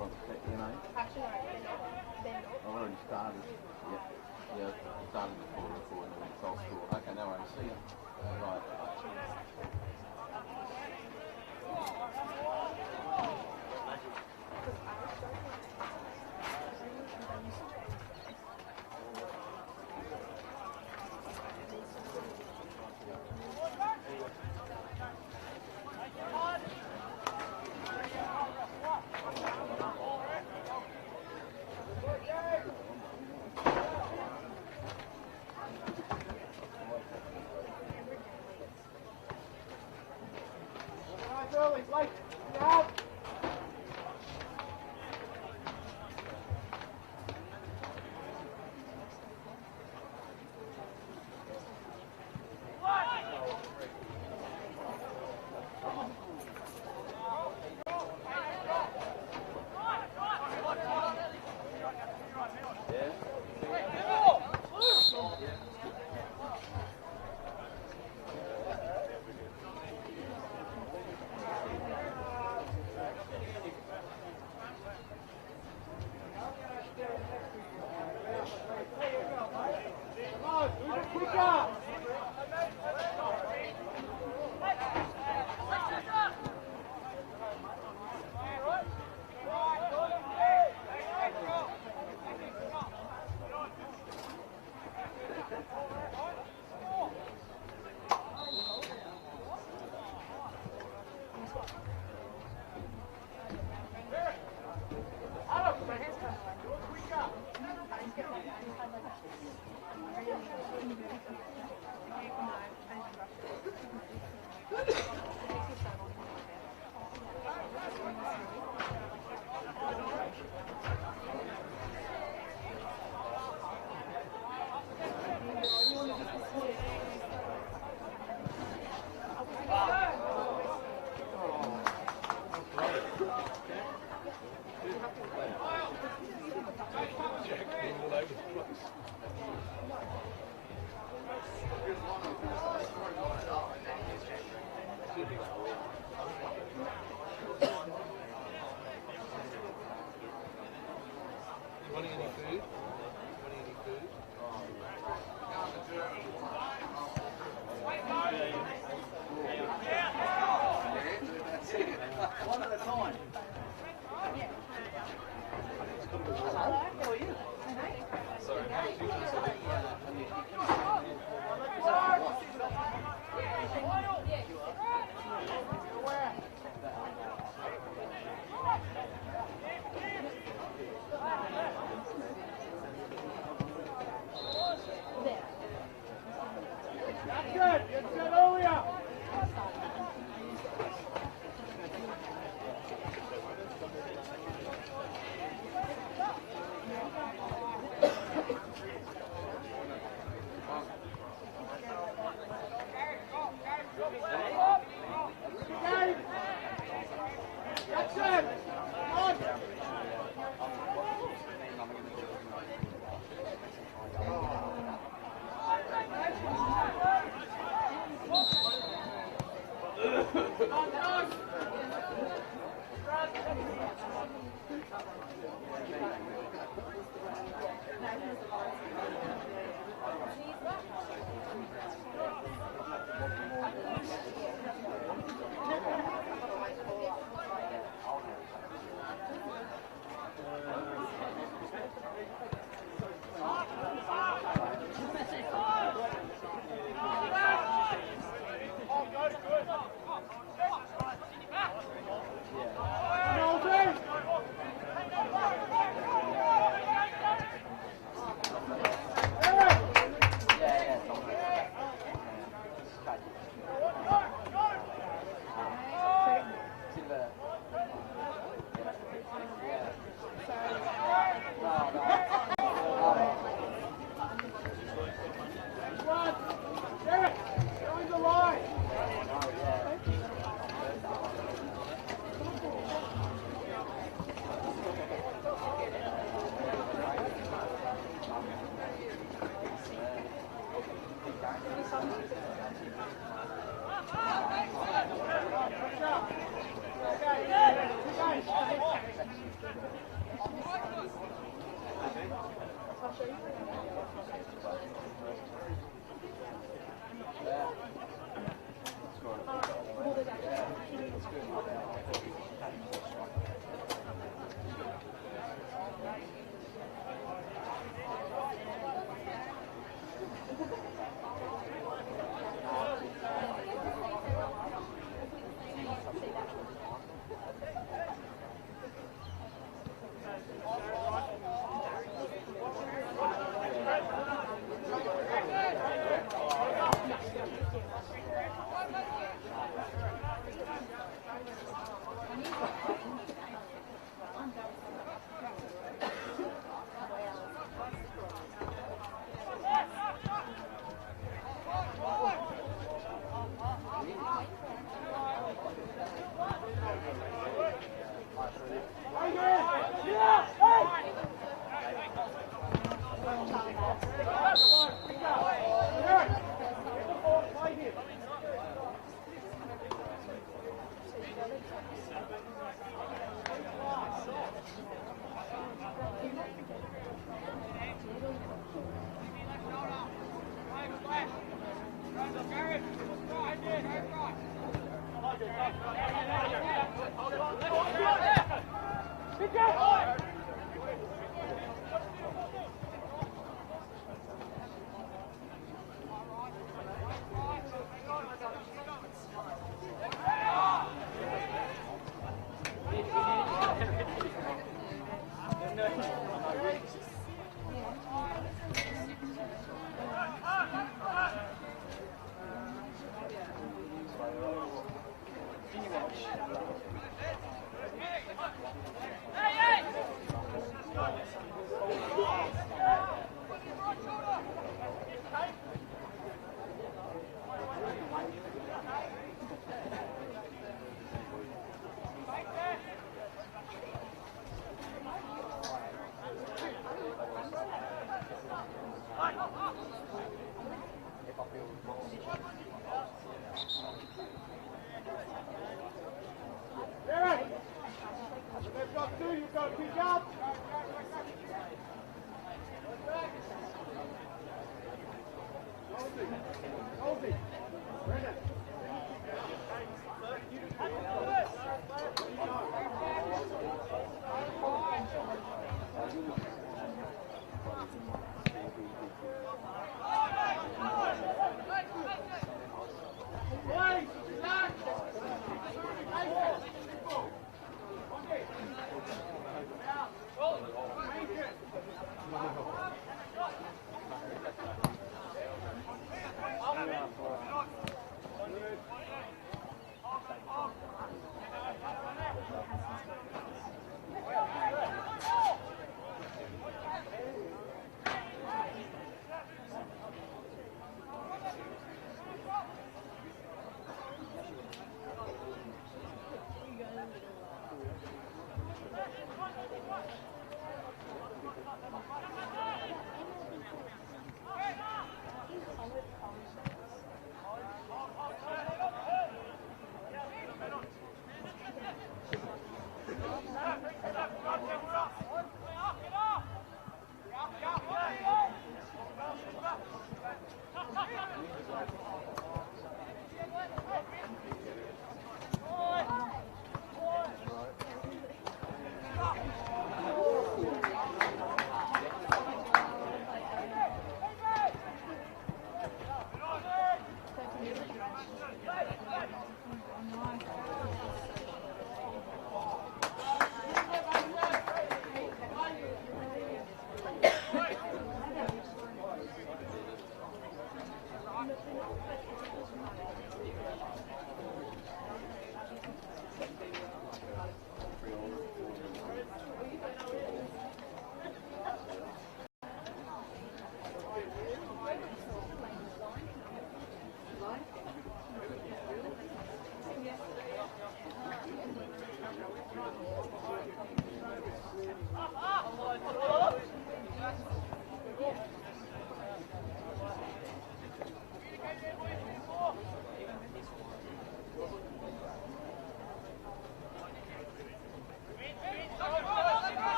of them, you know. Actually, no, I've already started. Yeah, started before recording the whole school. Okay, no worries. See ya. Right.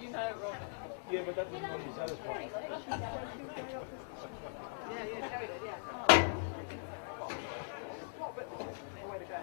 You know, Rob. Yeah, but that doesn't want to be satisfying. Yeah, Joey did, yeah. What, but the way to go.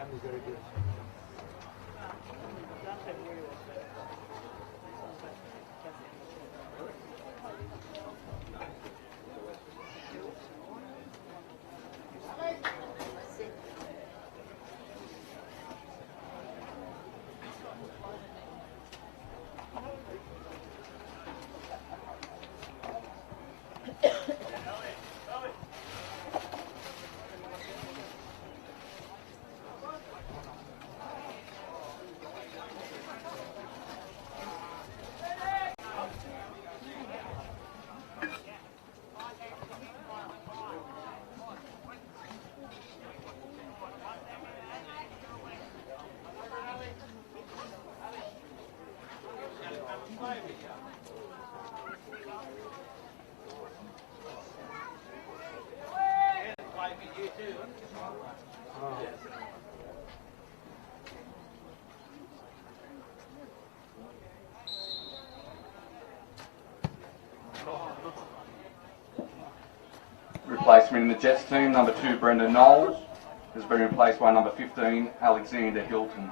Cam's very good. Replacement in the Jets team, number 2 Brendan Knowles has been replaced by number 15 Alexander Hilton.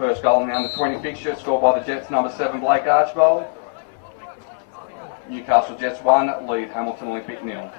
First goal in the under-20 fixture, scored by the Jets, number 7, Blake Archbold. Newcastle Jets 1, lead Hamilton Olympic 0.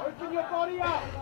Open your body up!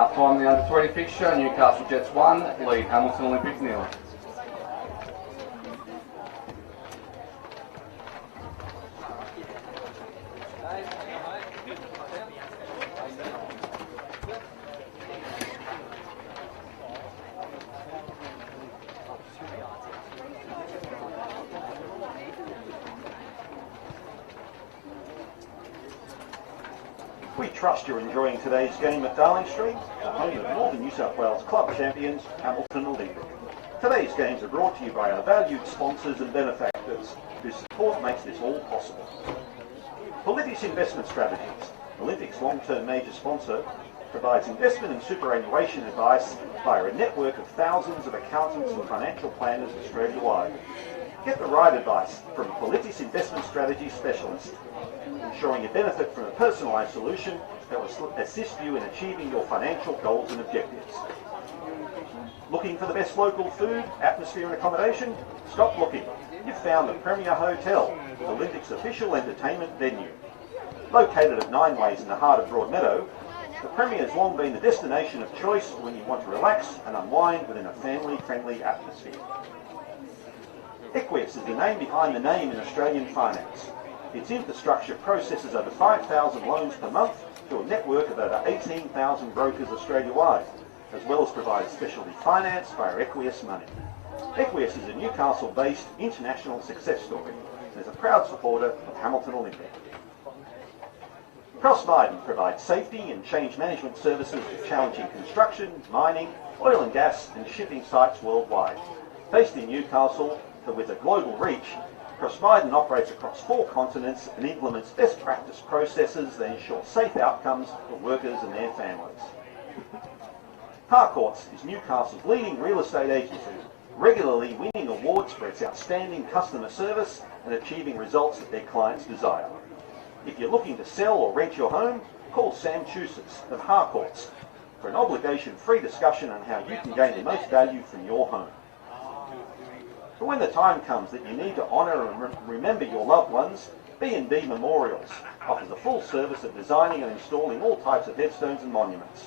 Half time, the under 20 fixture, Newcastle Jets 1, lead Hamilton Olympic 0. We trust you're enjoying today's game at Darling Street, the home of Northern New South Wales club champions, Hamilton Olympic. Today's games are brought to you by our valued sponsors and benefactors, whose support makes this all possible. Politis Investment Strategies, Olympic's long-term major sponsor, provides investment and superannuation advice via a network of thousands of accountants and financial planners Australia-wide. Get the right advice from a Politis Investment Strategy specialist, ensuring you benefit from a personalised solution that will assist you in achieving your financial goals and objectives. Looking for the best local food, atmosphere and accommodation? Stop looking. You've found the Premier Hotel, Olympics official entertainment venue. Located at 9 Ways in the heart of Broadmeadow, the Premier has long been the destination of choice when you want to relax and unwind within a family-friendly atmosphere. Equius is the name behind the name in Australian finance. Its infrastructure processes over 5,000 loans per month to a network of over 18,000 brokers Australia-wide, as well as provides specialty finance via Equius Money. Equius is a Newcastle-based international success story and is a proud supporter of Hamilton Olympic. Crossbiden provides safety and change management services to challenging construction, mining, oil and gas and shipping sites worldwide. Based in Newcastle, but with a global reach, Crossbiden operates across 4 continents and implements best practice processes that ensure safe outcomes for workers and their families. Harcourts is Newcastle's leading real estate agency, regularly winning awards for its outstanding customer service and achieving results that their clients desire. If you're looking to sell or rent your home, call Sam Chusas of Harcourts for an obligation-free discussion on how you can gain the most value from your home. But when the time comes that you need to honour and remember your loved ones, B&B Memorials offers a full service of designing and installing all types of headstones and monuments.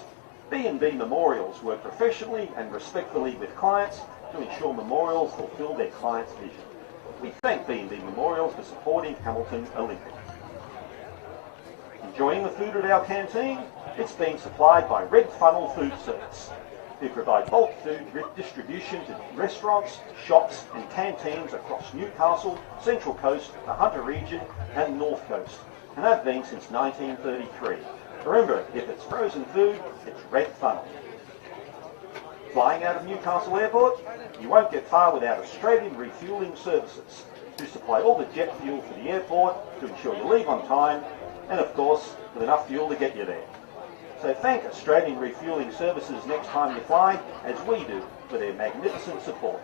B&B Memorials work professionally and respectfully with clients to ensure memorials fulfil their clients' vision. We thank B&B Memorials for supporting Hamilton Olympic. Enjoying the food at our canteen? It's being supplied by Red Funnel Food Service, who provide bulk food distribution to restaurants, shops and canteens across Newcastle, Central Coast, the Hunter region and North Coast, and have been since 1933. Remember, if it's frozen food, it's Red Funnel. Flying out of Newcastle Airport? You won't get far without Australian Refuelling Services, who supply all the jet fuel for the airport to ensure you leave on time and, of course, with enough fuel to get you there. So thank Australian Refuelling Services next time you fly, as we do, for their magnificent support.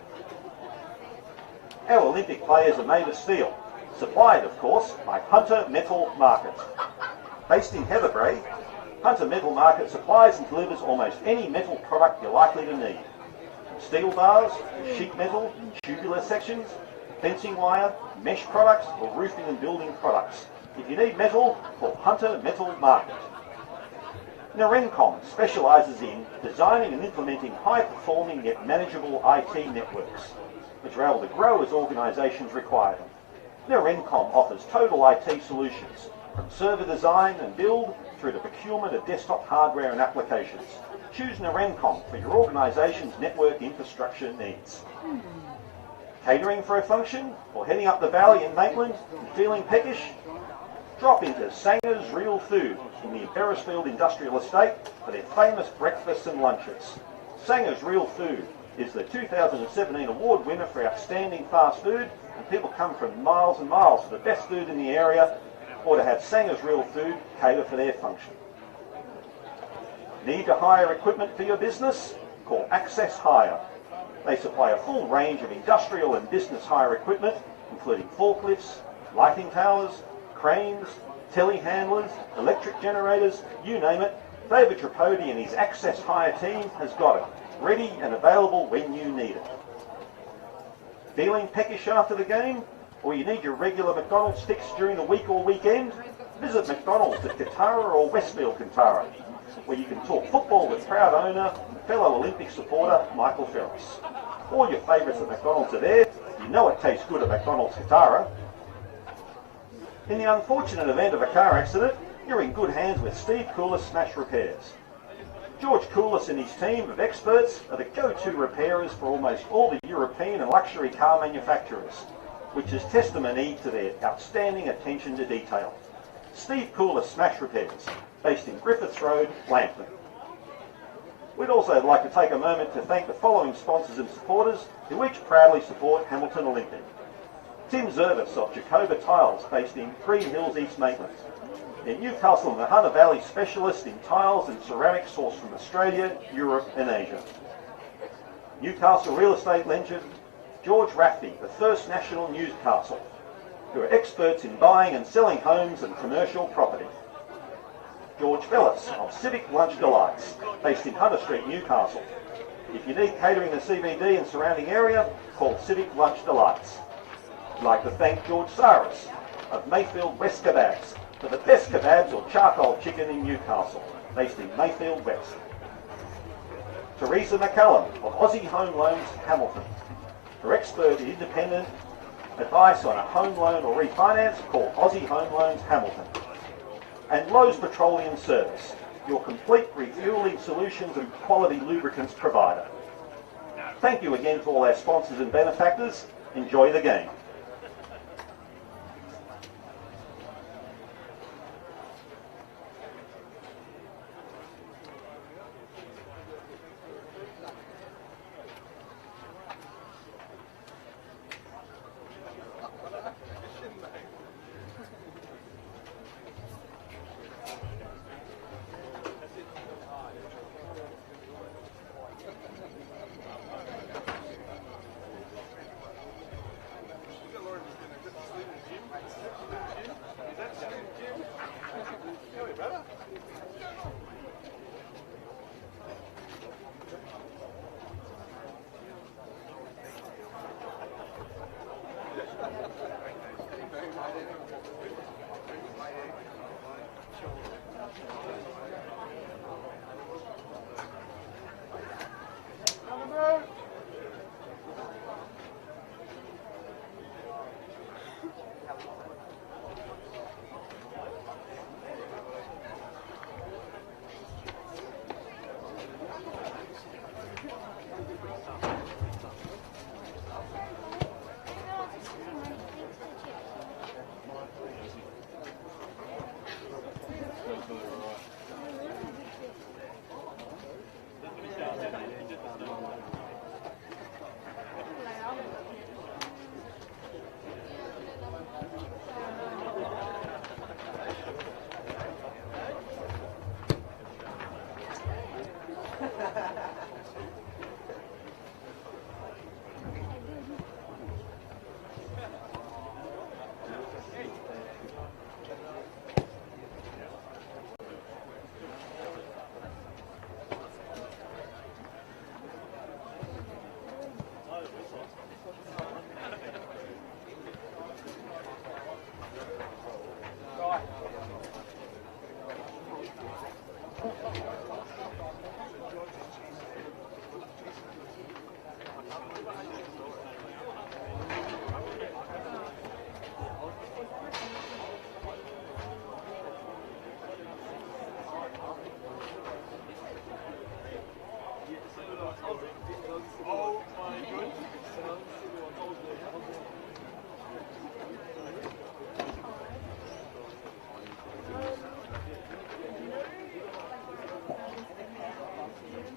Our Olympic players are made of steel, supplied, of course, by Hunter Metal Market. Based in Heatherbrae, Hunter Metal Market supplies and delivers almost any metal product you're likely to need. From steel bars, sheet metal, tubular sections, fencing wire, mesh products, or roofing and building products. If you need metal, call Hunter Metal Market. Narencom specialises in designing and implementing high-performing yet manageable IT networks, which are able to grow as organisations require them. Narencom offers total IT solutions, from server design and build through to procurement of desktop hardware and applications. Choose Narencom for your organisation's network infrastructure needs. Catering for a function, or heading up the valley in Maitland and feeling peckish? Drop into Sanger's Real Food in the Beresfield Industrial Estate for their famous breakfasts and lunches. Sanger's Real Food is the 2017 award winner for outstanding fast food, and people come from miles and miles for the best food in the area or to have Sanger's Real Food cater for their function. Need to hire equipment for your business? Call Access Hire. They supply a full range of industrial and business hire equipment, including forklifts, lighting towers, cranes, telehandlers, electric generators, you name it. David Tripodi and his Access Hire team has got it, ready and available when you need it. Feeling peckish after the game? Or you need your regular McDonald's fix during the week or weekend? Visit McDonald's at Kintara or Westfield Kintara where you can talk football with proud owner and fellow Olympic supporter Michael Ferris. All your favourites at McDonald's are there. You know it tastes good at McDonald's Katara. In the unfortunate event of a car accident, you're in good hands with Steve Coulis Smash Repairs. George Coulis and his team of experts are the go-to repairers for almost all the European and luxury car manufacturers, which is testimony to their outstanding attention to detail. Steve Coulis Smash Repairs, based in Griffiths Road, Lambton. We'd also like to take a moment to thank the following sponsors and supporters who each proudly support Hamilton Olympic. Tim Zervis of Jacoba Tiles, based in Green Hills, East Maitland. In Newcastle and the Hunter Valley, specialist in tiles and ceramics sourced from Australia, Europe and Asia. Newcastle real estate legend George Rafferty, the First National Newcastle, who are experts in buying and selling homes and commercial property. George Fellis of Civic Lunch Delights, based in Hunter Street, Newcastle. If you need catering in the CBD and surrounding area, call Civic Lunch Delights. I'd like to thank George Saris of Mayfield West Kebabs for the best kebabs or charcoal chicken in Newcastle, based in Mayfield West. Teresa McCallum of Aussie Home Loans, Hamilton. For expert independent advice on a home loan or refinance, call Aussie Home Loans, Hamilton. And Lowe's Petroleum Service, your complete refueling solutions and quality lubricants provider. Thank you again to all our sponsors and benefactors. Enjoy the game.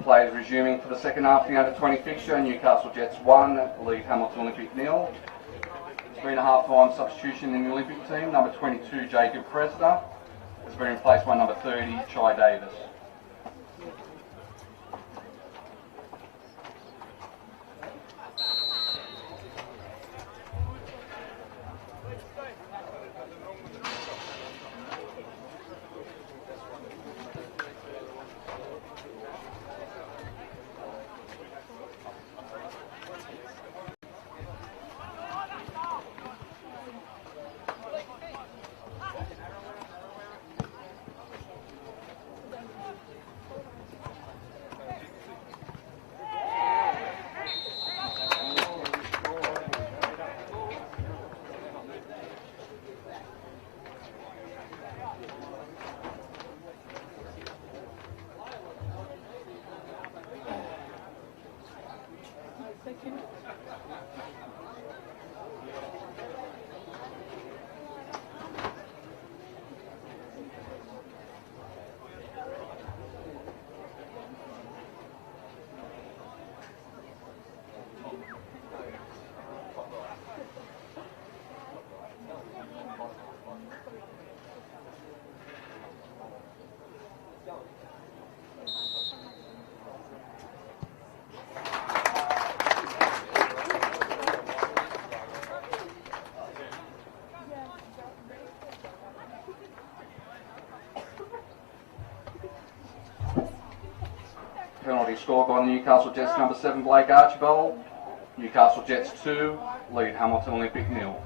Play is resuming for the second half of the under-20 fixture. Newcastle Jets 1, lead Hamilton Olympic 0. 3.5 time substitution in the Olympic team. Number 22, Jacob Presner, has been replaced by number 30, Chai Davis. scored by the Newcastle Jets number 7 Blake Archibald. Newcastle Jets 2, lead Hamilton Olympic 0.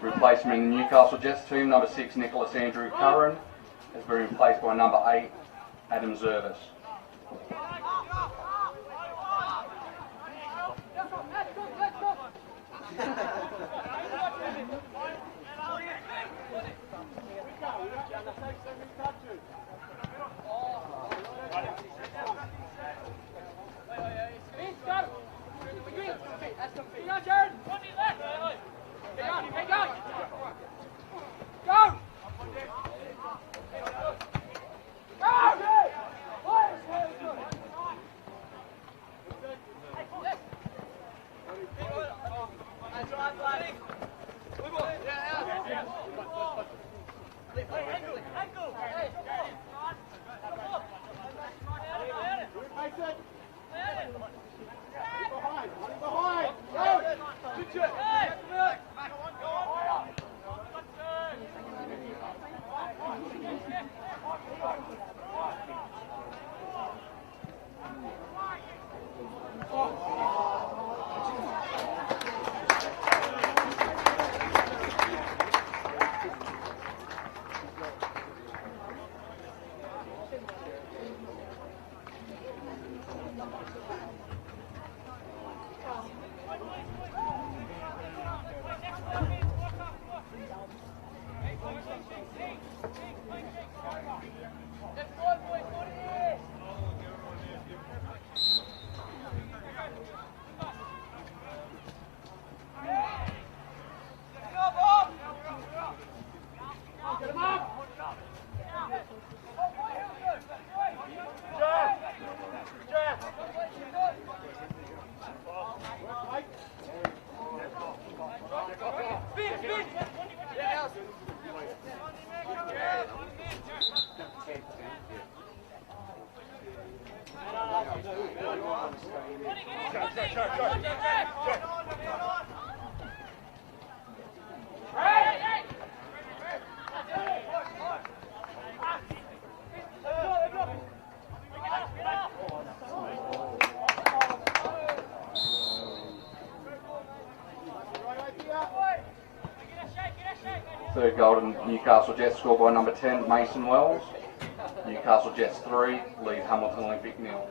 Replacement in the Newcastle Jets team, number 6 Nicholas Andrew Curran has been replaced by number 8 Adam Zervis. Third goal to Newcastle Jets, scored by number 10, Mason Wells. Newcastle Jets 3, lead Hamilton Olympic 0.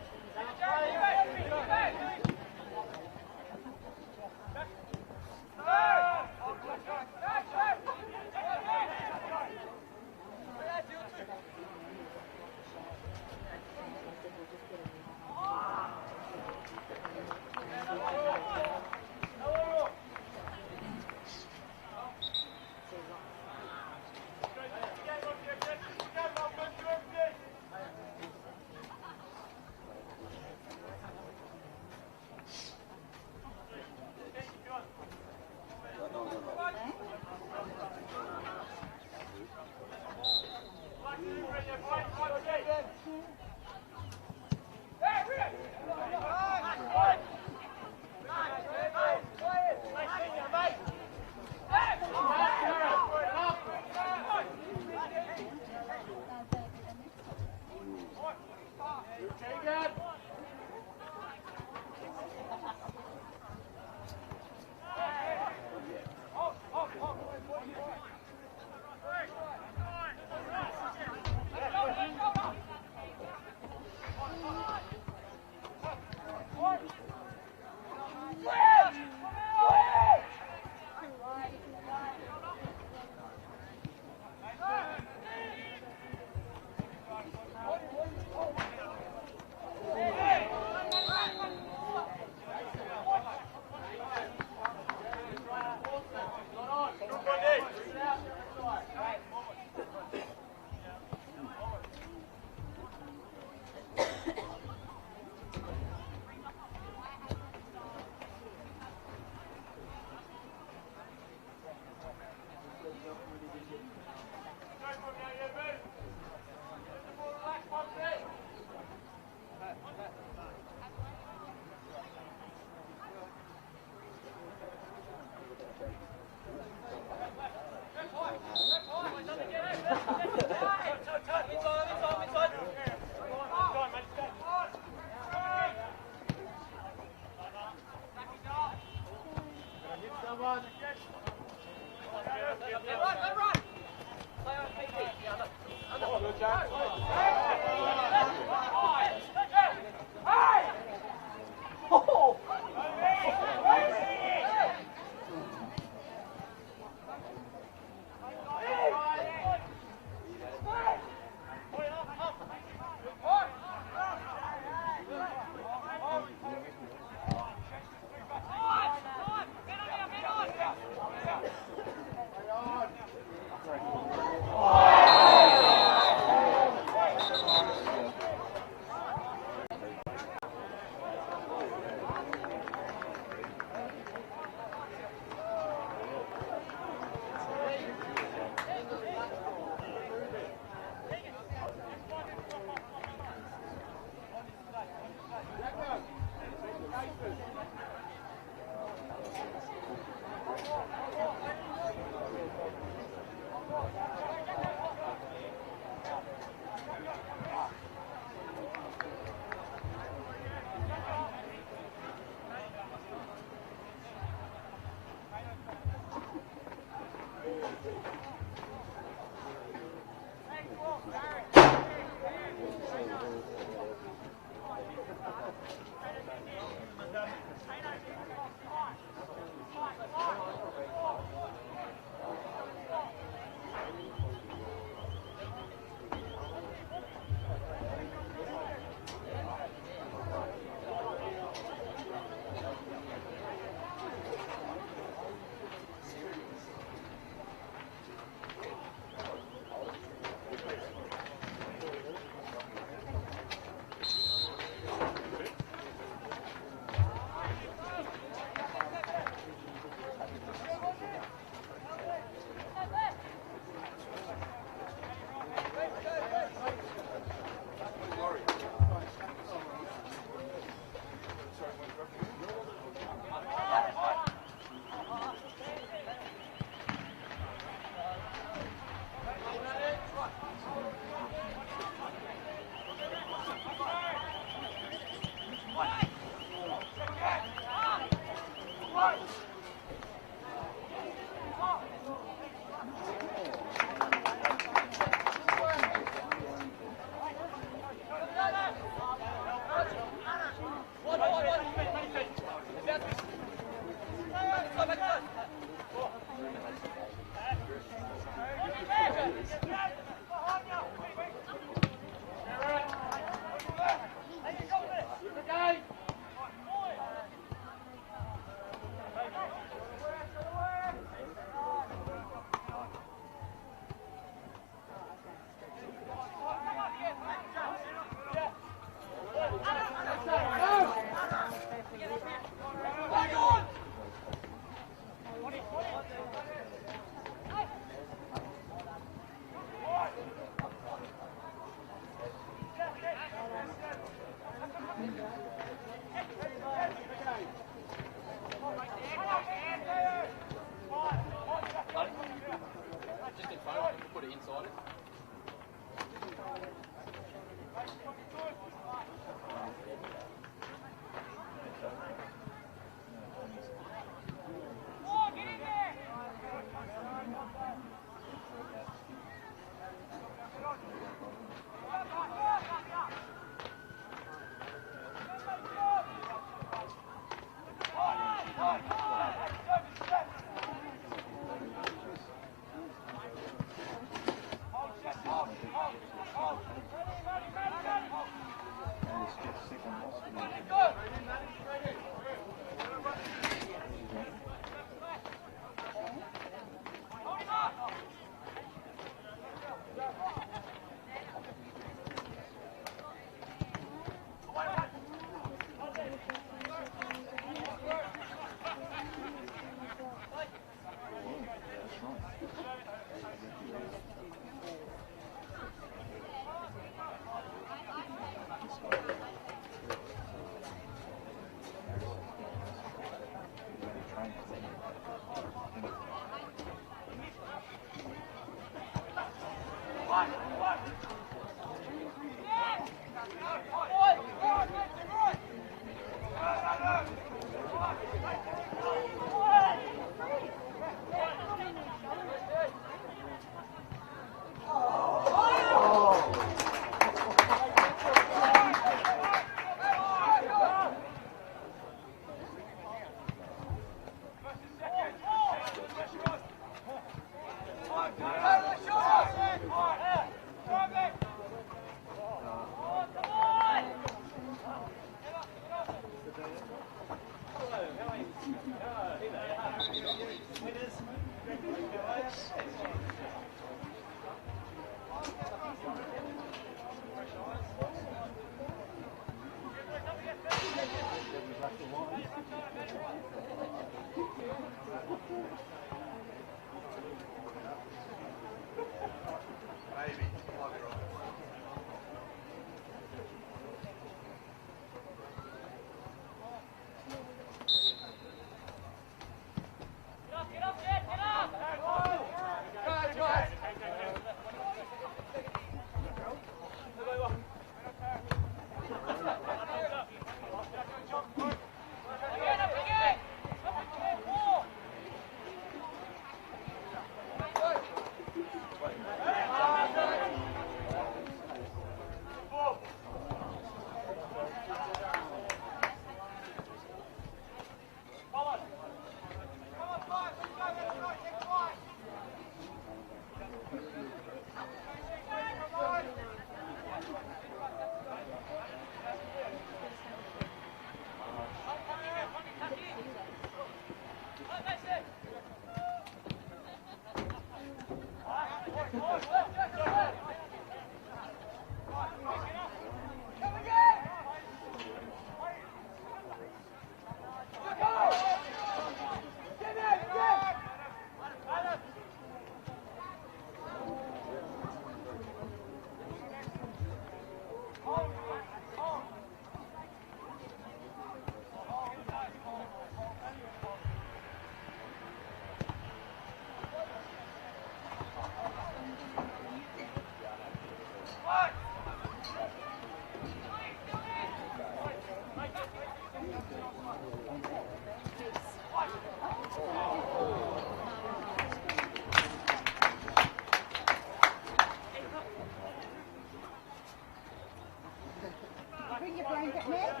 blanket, Nick?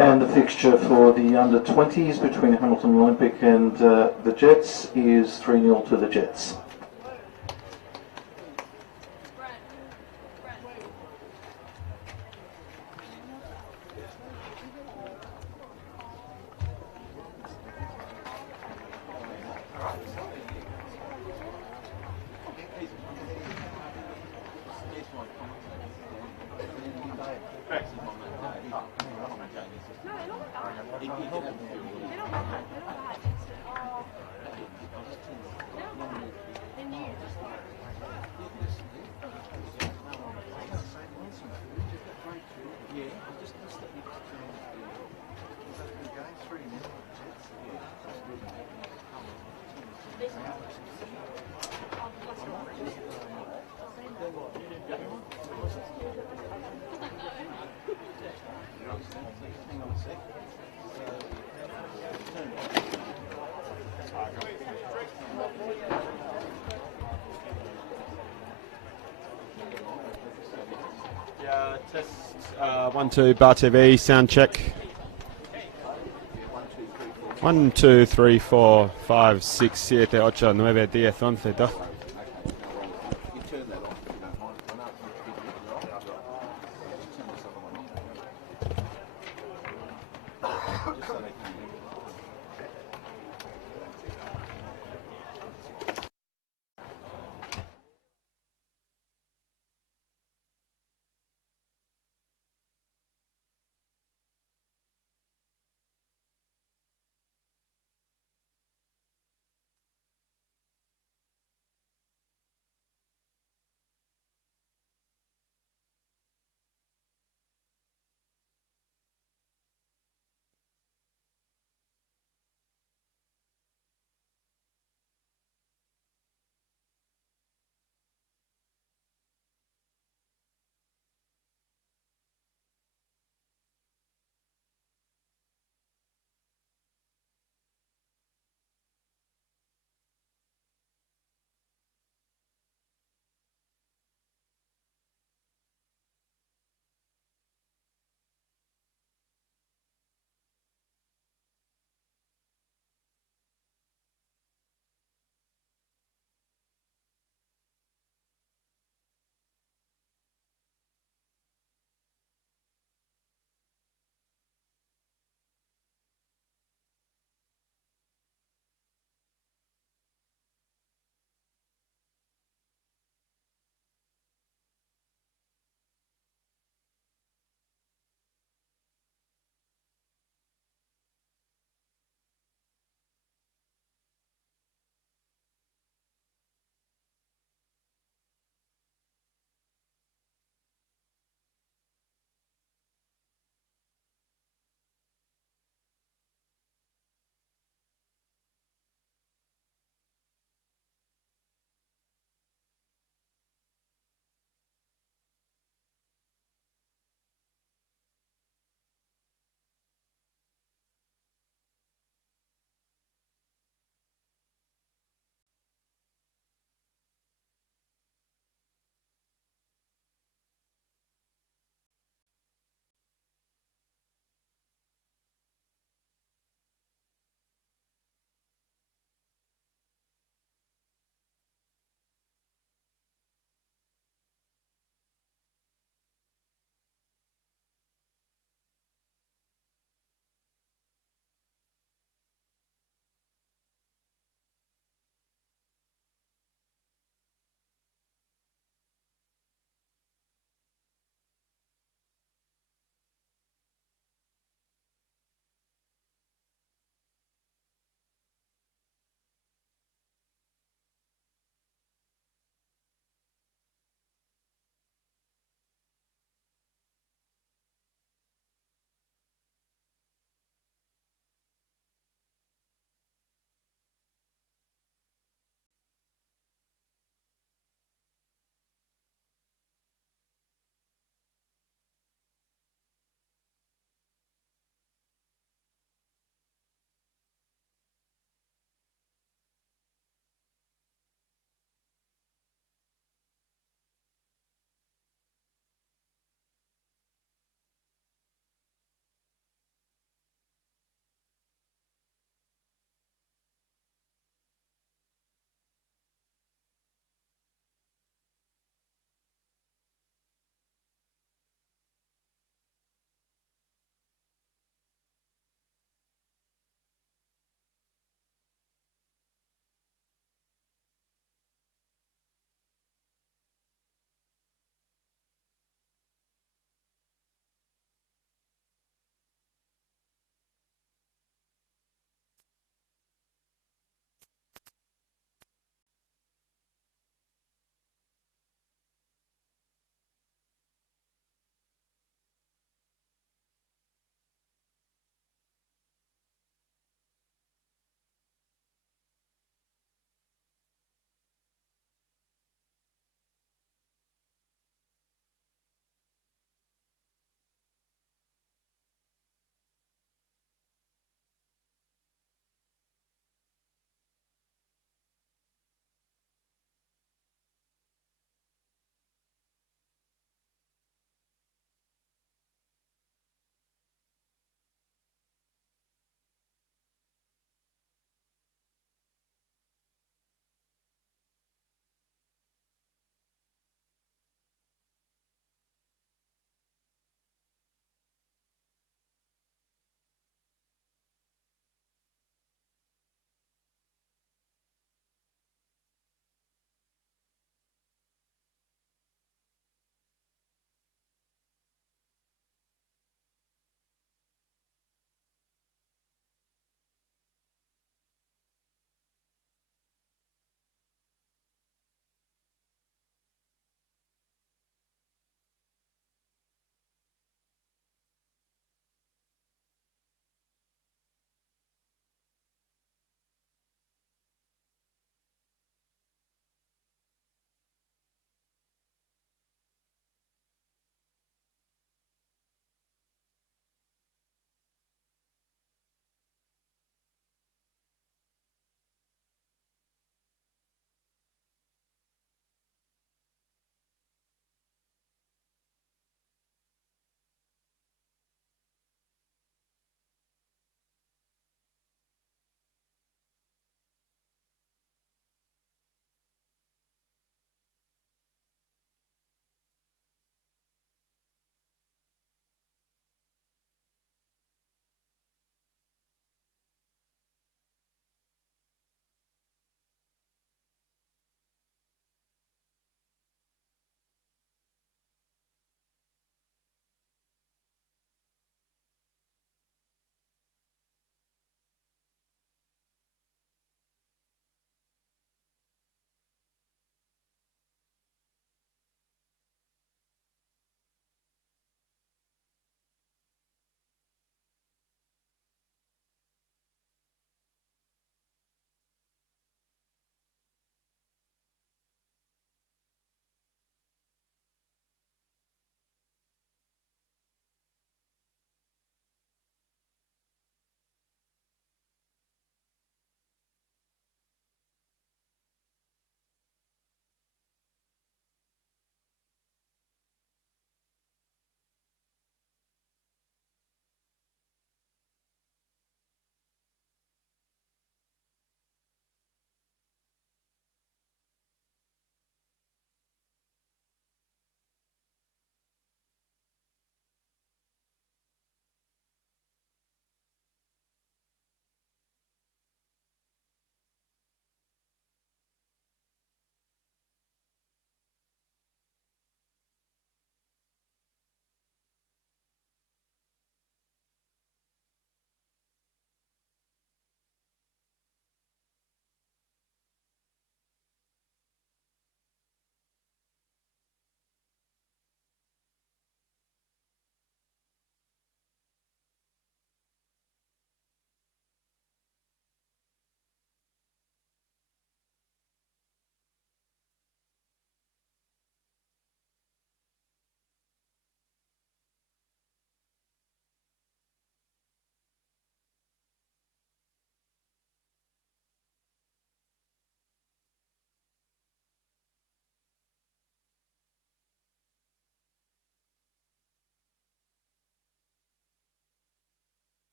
And the fixture for the under-20s between Hamilton Olympic and the Jets is 3-0 to the Jets. Test 1 2 Bar TV sound check. 1 2 3 4 5 6 7 8 9 10 11 12.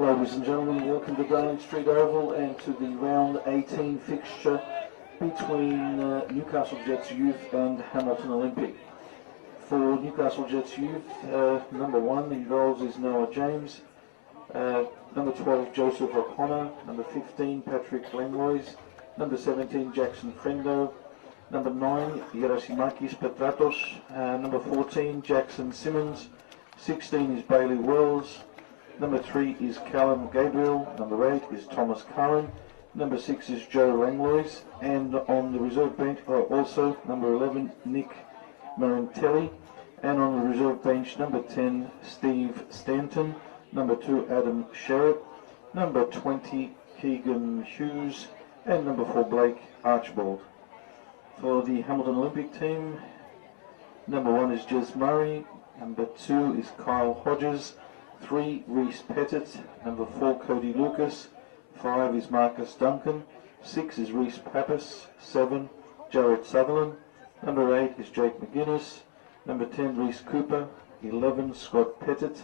Ladies and gentlemen, welcome to Darling Street Oval and to the round 18 fixture between Newcastle Jets Youth and Hamilton Olympic. For Newcastle Jets Youth, number 1 in goals is Noah James, number 12 Joseph O'Connor, number 15 Patrick Langlois, number 17 Jackson Frendo, number 9 Gerasimakis Petratos, number 14 Jackson Simmons, 16 is Bailey Wells, number 3 is Callum Gabriel, number 8 is Thomas Curran, number 6 is Joe Langlois, and on the reserve bench are also number 11 Nick Marantelli, and on the reserve bench number 10 Steve Stanton, number 2 Adam Sherritt, number 20 Keegan Hughes, and number 4 Blake Archibald. For the Hamilton Olympic team, number 1 is Jez Murray, number 2 is Kyle Hodges, 3 Reese Pettit, number 4 Cody Lucas, 5 is Marcus Duncan, 6 is Reese Pappas, 7 Jared Sutherland, number 8 is Jake McGuinness, number 10 Reese Cooper, 11 Scott Pettit,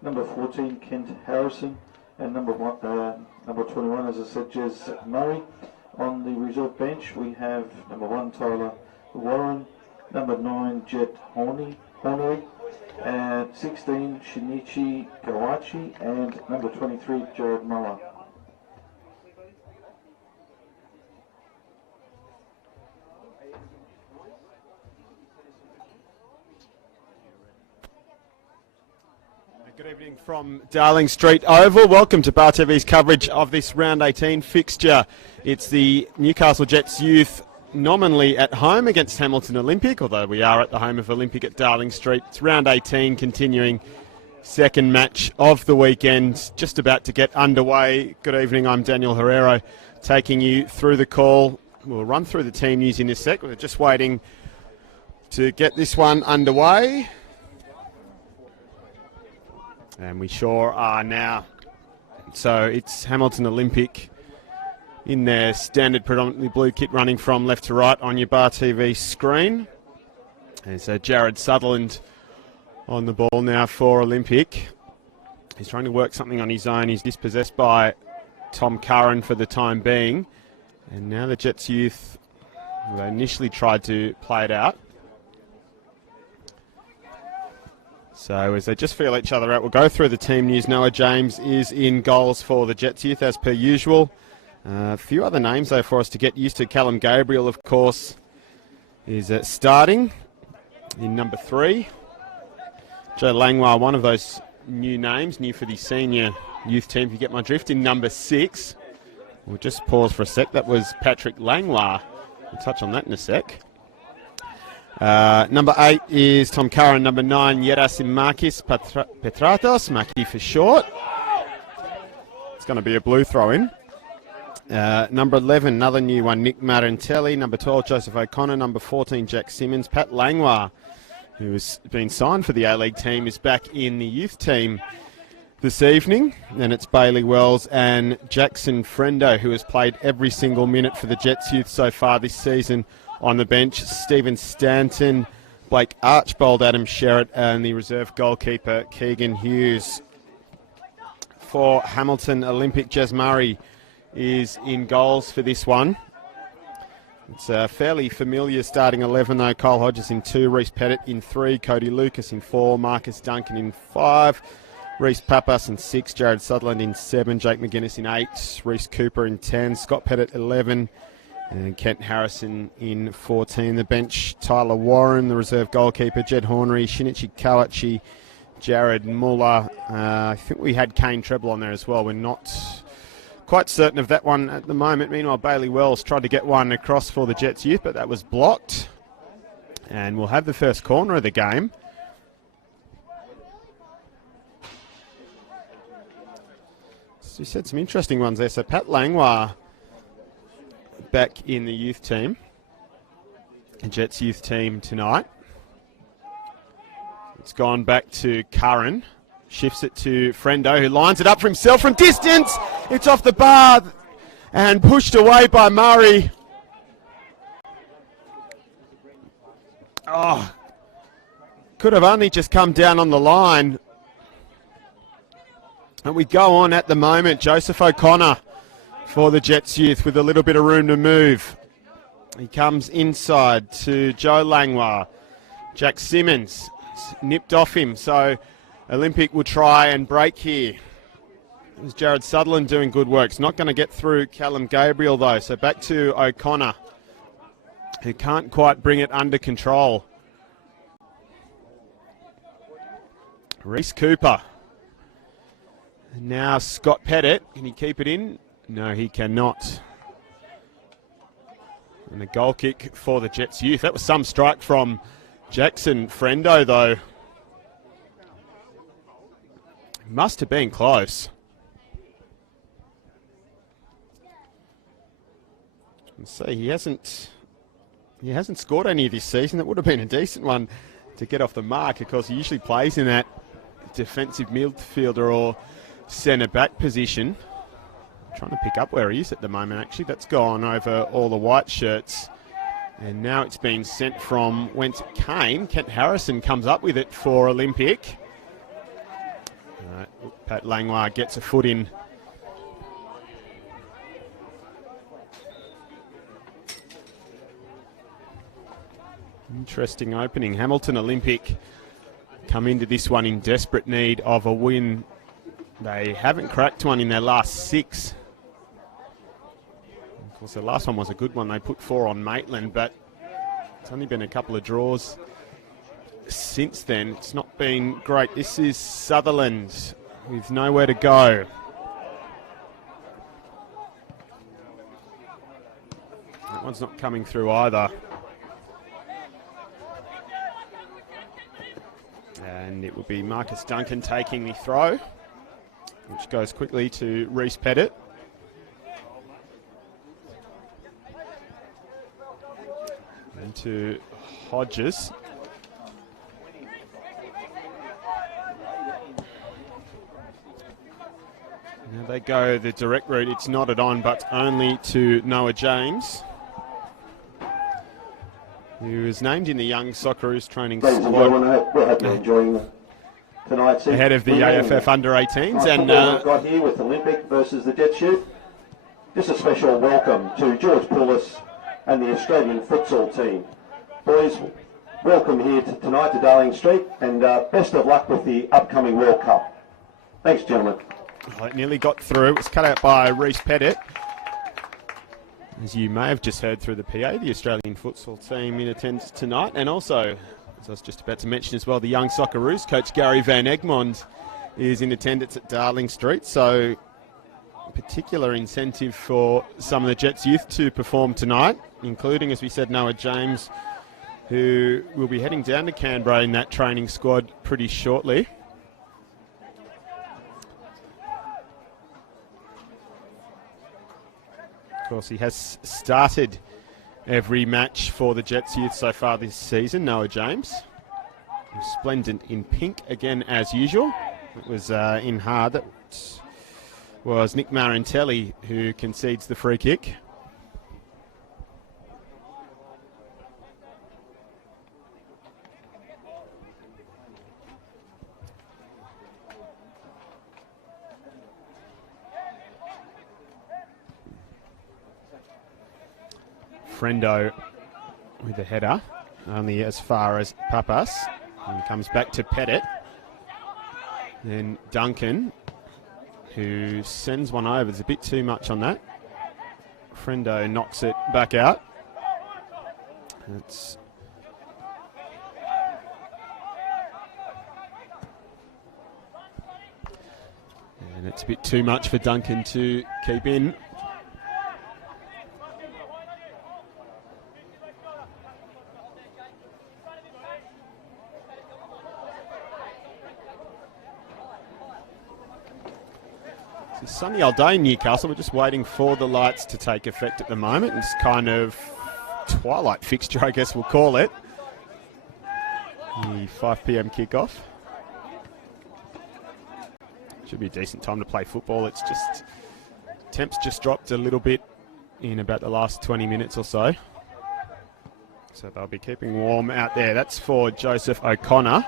number 14 Kent Harrison, and number 21, as I said, Jez Murray. On the reserve bench we have number 1 Tyler Warren, number 9 Jet Hornery, and 16 Shinichi Kawachi, and number 23 Jared Muller. Good evening from Darling Street Oval. Welcome to Bar TV's coverage of this round 18 fixture. It's the Newcastle Jets Youth nominally at home against Hamilton Olympic, although we are at the home of Olympic at Darling Street. It's round 18 continuing, second match of the weekend, just about to get underway. Good evening, I'm Daniel Herrero, taking you through the call. We'll run through the team news in a sec. We're just waiting to get this one underway. And we sure are now. So it's Hamilton Olympic in their standard predominantly blue kit running from left to right on your Bar TV screen. There's Jared Sutherland on the ball now for Olympic. He's trying to work something on his own. He's dispossessed by Tom Curran for the time being. And now the Jets Youth, they initially tried to play it out. So as they just feel each other out, we'll go through the team news. Noah James is in goals for the Jets Youth as per usual. A few other names though for us to get used to. Callum Gabriel, of course, is starting in number 3. Joe Langlois, one of those new names, new for the senior youth team, if you get my drift, in number 6. We'll just pause for a sec. That was Patrick Langlois. We'll touch on that in a sec. Number 8 is Tom Curran. Number 9, Gerasimakis Petratos, Maki for short. It's going to be a blue throw-in. Number 11, another new one, Nick Marantelli. Number 12, Joseph O'Connor. Number 14, Jack Simmons. Pat Langlois, who has been signed for the A-League team, is back in the youth team this evening. And it's Bailey Wells and Jackson Frendo, who has played every single minute for the Jets Youth so far this season. On the bench, Stephen Stanton, Blake Archibald, Adam Sherritt, and the reserve goalkeeper, Keegan Hughes. For Hamilton Olympic, Jez Murray is in goals for this one. It's a fairly familiar starting 11, though. Kyle Hodges in 2, Reese Pettit in 3, Cody Lucas in 4, Marcus Duncan in 5, Reese Pappas in 6, Jared Sutherland in 7, Jake McGuinness in 8, Reese Cooper in 10, Scott Pettit 11, and Kent Harrison in 14. The bench, Tyler Warren, the reserve goalkeeper, Jed Hornery, Shinichi Kawachi, Jared Muller. I think we had Kane Treble on there as well. We're not quite certain of that one at the moment. Meanwhile, Bailey Wells tried to get one across for the Jets Youth, but that was blocked. And we'll have the first corner of the game. So you said some interesting ones there. So Pat Langlois back in the youth team, the Jets youth team tonight. It's gone back to Curran, shifts it to Frendo, who lines it up for himself from distance. It's off the bar and pushed away by Murray. Oh, could have only just come down on the line. And we go on at the moment. Joseph O'Connor for the Jets youth with a little bit of room to move. He comes inside to Joe Langlois. Jack Simmons nipped off him, so Olympic will try and break here. It was Jared Sutherland doing good work. It's not going to get through Callum Gabriel though, so back to O'Connor, who can't quite bring it under control. Reese Cooper. Now Scott Pettit. Can he keep it in? No, he cannot. And a goal kick for the Jets youth. That was some strike from Jackson Friendo, though. Must have been close. See, he hasn't scored any this season. That would have been a decent one to get off the mark. Of course, he usually plays in that defensive midfielder or centre back position. I'm trying to pick up where he is at the moment, actually. That's gone over all the white shirts. And now it's been sent from whence it came. Kent Harrison comes up with it for Olympic. Pat Langlois gets a foot in. Interesting opening. Hamilton Olympic come into this one in desperate need of a win. They haven't cracked one in their last 6. Of course, the last one was a good one. They put 4 on Maitland, but it's only been a couple of draws since then. It's not been great. This is Sutherland with nowhere to go. That one's not coming through either. And it will be Marcus Duncan taking the throw, which goes quickly to Reese Pettit. And to Hodges. Now they go the direct route. It's knotted on, but only to Noah James, who is named in the Young Socceroos training squad ahead of the AFF under-18s. And got here with Olympic versus the Jets youth. Just a special welcome to George Poulis and the Australian futsal team. Boys, welcome here tonight to Darling Street, and best of luck with the upcoming World Cup. Thanks, gentlemen. Well, it nearly got through. It was cut out by Reese Pettit. As you may have just heard through the PA, the Australian futsal team in attendance tonight, and also, as I was just about to mention as well, the Young Socceroos coach Gary Van Egmond is in attendance at Darling Street, so particular incentive for some of the Jets youth to perform tonight, including, as we said, Noah James, who will be heading down to Canberra in that training squad pretty shortly. Of course, he has started every match for the Jets youth so far this season, Noah James. Resplendent in pink again as usual. It was in hard. That was Nick Marantelli who concedes the free kick. Friendo with the header, only as far as Papas. And comes back to Pettit. Then Duncan, who sends one over. There's a bit too much on that. Friendo knocks it back out. And it's a bit too much for Duncan to keep in. It's a sunny old day in Newcastle. We're just waiting for the lights to take effect at the moment. It's kind of twilight fixture, I guess we'll call it. The 5 p.m. kickoff. Should be a decent time to play football. It's just, temps just dropped a little bit in about the last 20 minutes or so. So they'll be keeping warm out there. That's for Joseph O'Connor.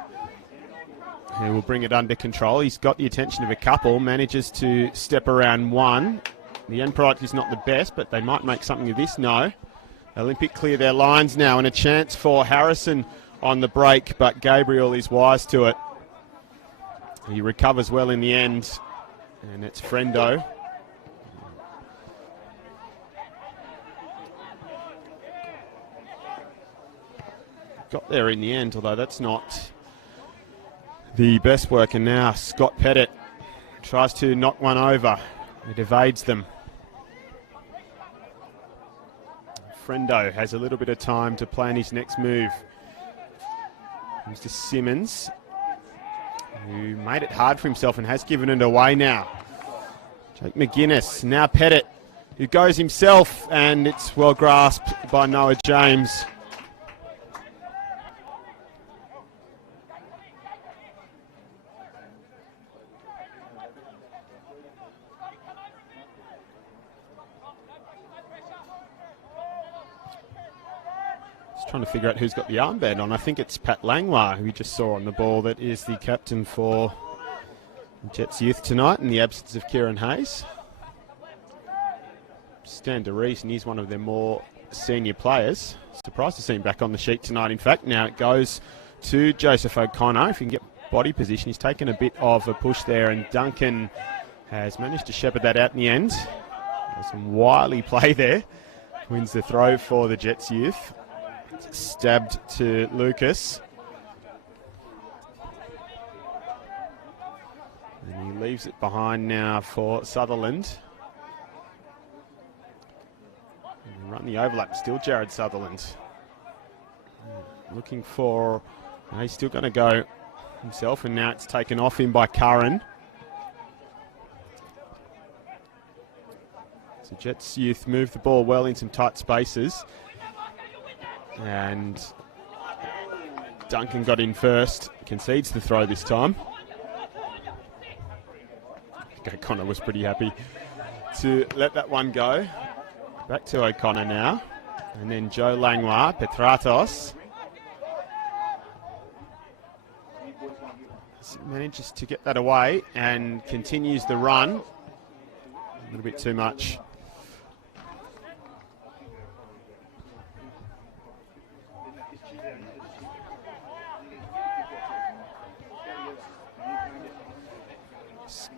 who will bring it under control. He's got the attention of a couple, manages to step around one. The end product is not the best, but they might make something of this. No. Olympic clear their lines now, and a chance for Harrison on the break, but Gabriel is wise to it. He recovers well in the end, and it's Frendo. Got there in the end, although that's not the best work. And now Scott Pettit tries to knock one over. It evades them. Frendo has a little bit of time to plan his next move. Mr. Simmons, who made it hard for himself and has given it away now. Jake McGuinness, now Pettit, who goes himself, and it's well grasped by Noah James. Trying to figure out who's got the armband on. I think it's Pat Langlois, who we just saw on the ball, that is the captain for Jets Youth tonight in the absence of Kieran Hayes. Stand to reason he's one of their more senior players. Surprised to see him back on the sheet tonight, in fact. Now it goes to Joseph O'Connor. If he can get body position, he's taken a bit of a push there, and Duncan has managed to shepherd that out in the end. There's some wily play there. Wins the throw for the Jets Youth. Stabbed to Lucas. And he leaves it behind now for Sutherland. And run the overlap, still Jared Sutherland. Looking for, he's still going to go himself, and now it's taken off him by Curran. So Jets Youth move the ball well in some tight spaces. And Duncan got in first, concedes the throw this time. O'Connor was pretty happy to let that one go. Back to O'Connor now. And then Joe Langlois, Petratos. Manages to get that away and continues the run. A little bit too much.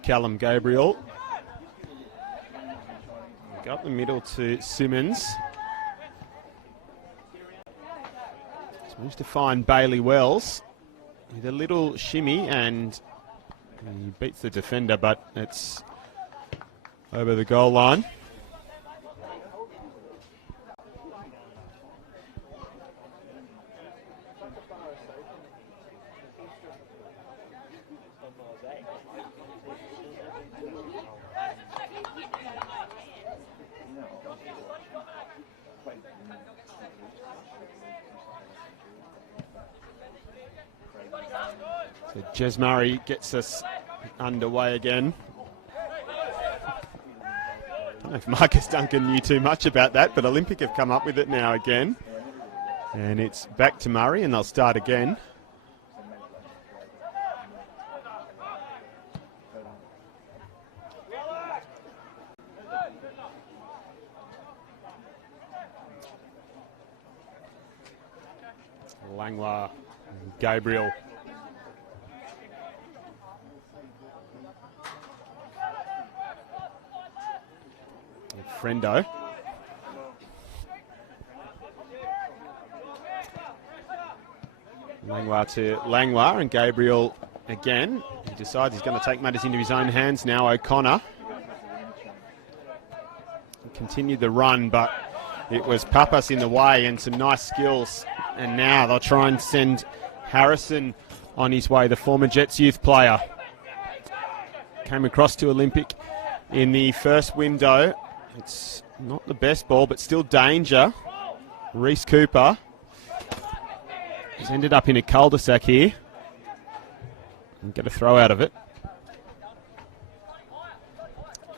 Callum Gabriel. Got the middle to Simmons. Managed to find Bailey Wells with a little shimmy, and he beats the defender, but it's over the goal line. So Jez Murray gets us underway again. I don't know if Marcus Duncan knew too much about that, but Olympic have come up with it now again. And it's back to Murray, and they'll start again. Langlois, Gabriel. Frendo. Langlois to Langlois, and Gabriel again. He decides he's going to take matters into his own hands now. O'Connor continued the run, but it was Papas in the way, and some nice skills. And now they'll try and send Harrison on his way, the former Jets Youth player. Came across to Olympic in the first window. It's not the best ball, but still danger. Reese Cooper has ended up in a cul-de-sac here. And get a throw out of it.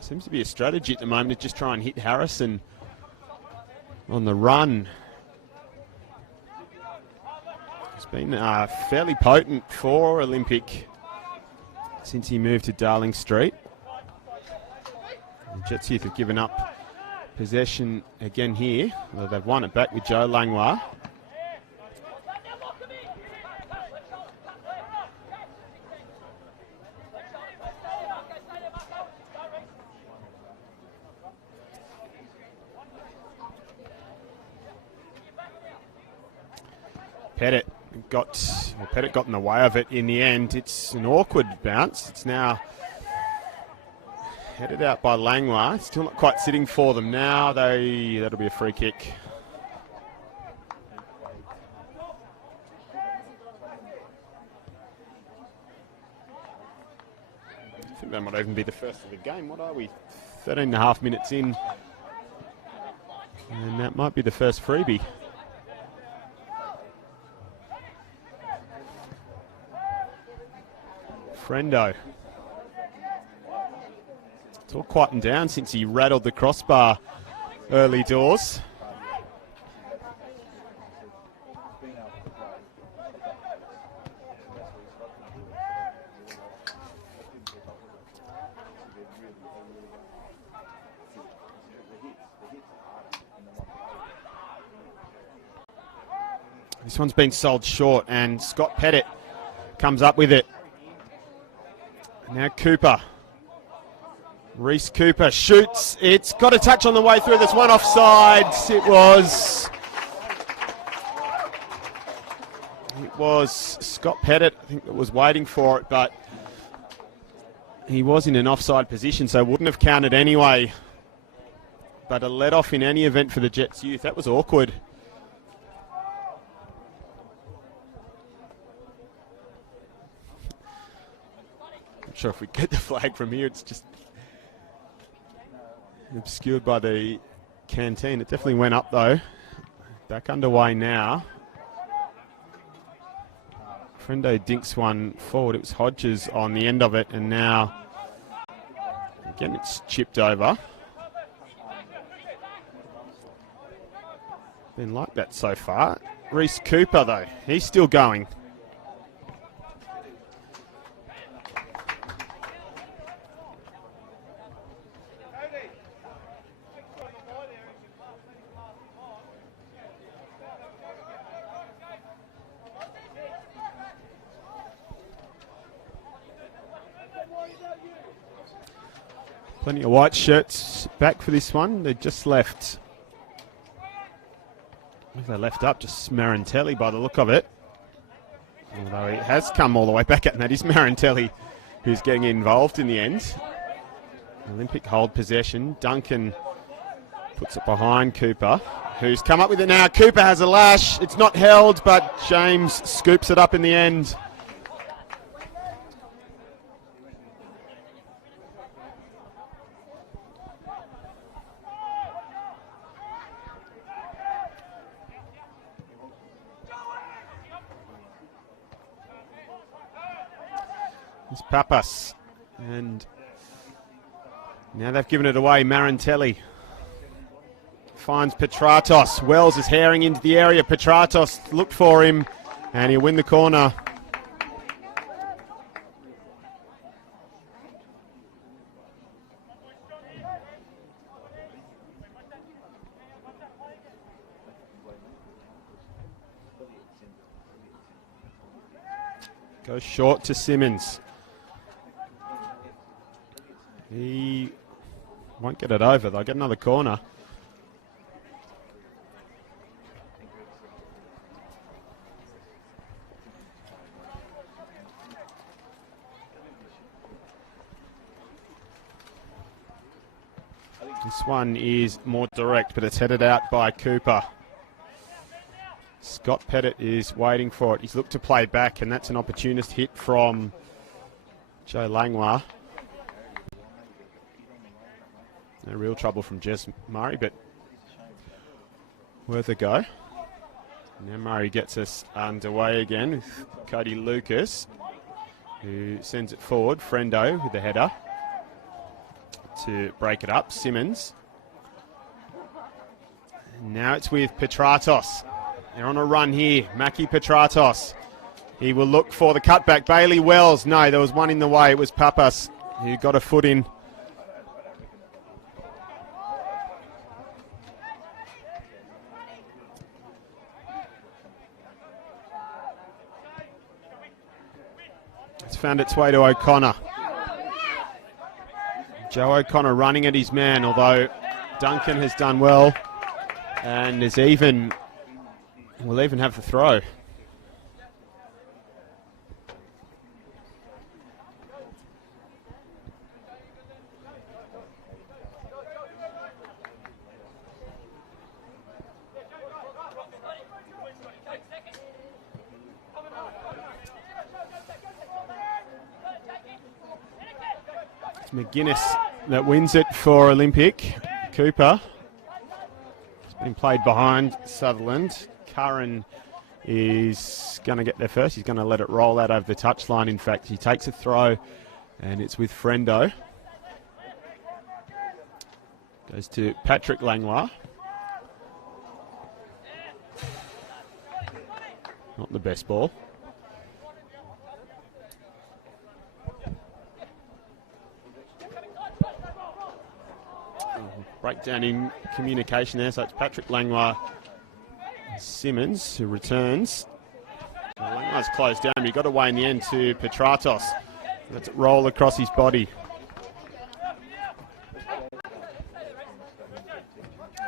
Seems to be a strategy at the moment to just try and hit Harrison on the run. It's been fairly potent for Olympic since he moved to Darling Street. The Jets youth have given up possession again here. Well, they've won it back with Joe Langlois. Pettit got in the way of it in the end. It's an awkward bounce. It's now headed out by Langlois. Still not quite sitting for them now. That'll be a free kick. I think that might even be the first of the game. What are we? 13 and a half minutes in. And that might be the first freebie. Friendo. It's all quietened down since he rattled the crossbar early doors. This one's been sold short, and Scott Pettit comes up with it. Now Cooper. Reese Cooper shoots. It's got a touch on the way through. There's one offside. It was Scott Pettit, I think, that was waiting for it, but he was in an offside position, so wouldn't have counted anyway. But a let-off in any event for the Jets youth. That was awkward. Not sure if we get the flag from here. It's just obscured by the canteen. It definitely went up though. Back underway now. Friendo dinks one forward. It was Hodges on the end of it, and now again it's chipped over. Been like that so far. Reese Cooper though, he's still going. Plenty of white shirts back for this one. They just left. They left up just Marantelli by the look of it. Although he has come all the way back at, and that is Marantelli who's getting involved in the end. Olympic hold possession. Duncan puts it behind Cooper, who's come up with it now. Cooper has a lash. It's not held, but James scoops it up in the end. It's Papas, and now they've given it away. Marantelli finds Petratos. Wells is herring into the area. Petratos looked for him, and he'll win the corner. Goes short to Simmons. He won't get it over. They'll get another corner. This one is more direct, but it's headed out by Cooper. Scott Pettit is waiting for it. He's looked to play back, and that's an opportunist hit from Joe Langlois. No real trouble from Jess Murray, but worth a go. Now Murray gets us underway again with Cody Lucas, who sends it forward. Friendo with the header to break it up. Simmons. Now it's with Petratos. They're on a run here. Mackie Petratos. He will look for the cutback. Bailey Wells. No, there was one in the way. It was Papas who got a foot in. It's found its way to O'Connor. Joe O'Connor running at his man, although Duncan has done well and will even have the throw. McGuinness that wins it for Olympic. Cooper. It's been played behind Sutherland. Curran is going to get there first. He's going to let it roll out over the touchline. In fact, he takes a throw and it's with Frendo. Goes to Patrick Langlois. Not the best ball. Breakdown in communication there, so it's Patrick Langlois. Simmons who returns. Langlois closed down, but he got away in the end to Petratos. Lets it roll across his body.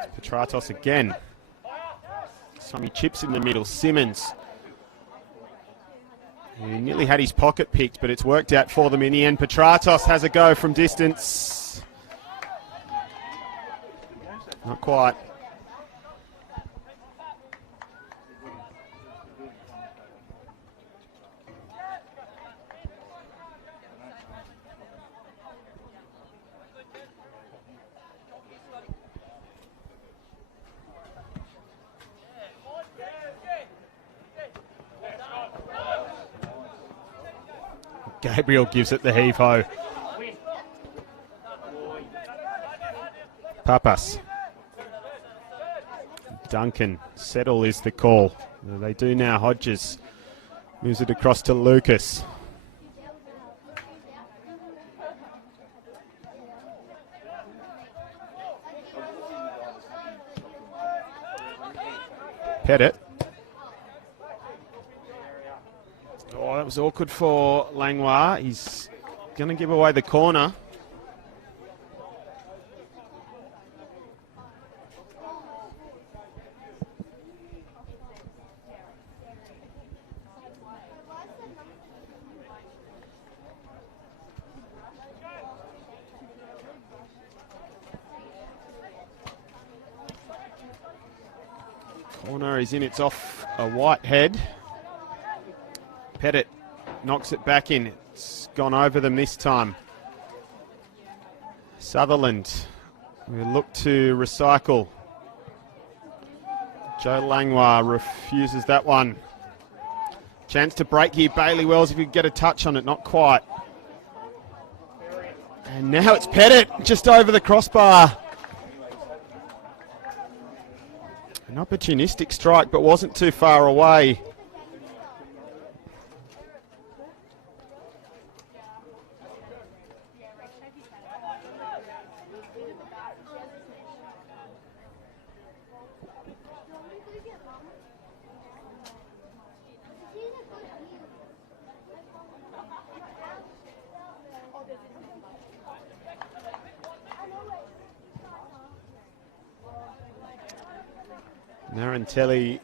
It's Petratos again. This time he chips in the middle. Simmons. He nearly had his pocket picked, but it's worked out for them in the end. Petratos has a go from distance. Not quite. Gabriel gives it the heave-ho. Papas. Duncan. Settle is the call. They do now. Hodges moves it across to Lucas. Pettit. Oh, that was awkward for Langlois. He's going to give away the corner. Corner is in, it's off a white head. Pettit knocks it back in. It's gone over them this time. Sutherland will look to recycle. Joe Langlois refuses that one. Chance to break here. Bailey Wells, if you could get a touch on it, not quite. And now it's Pettit just over the crossbar. An opportunistic strike, but wasn't too far away. Narantelli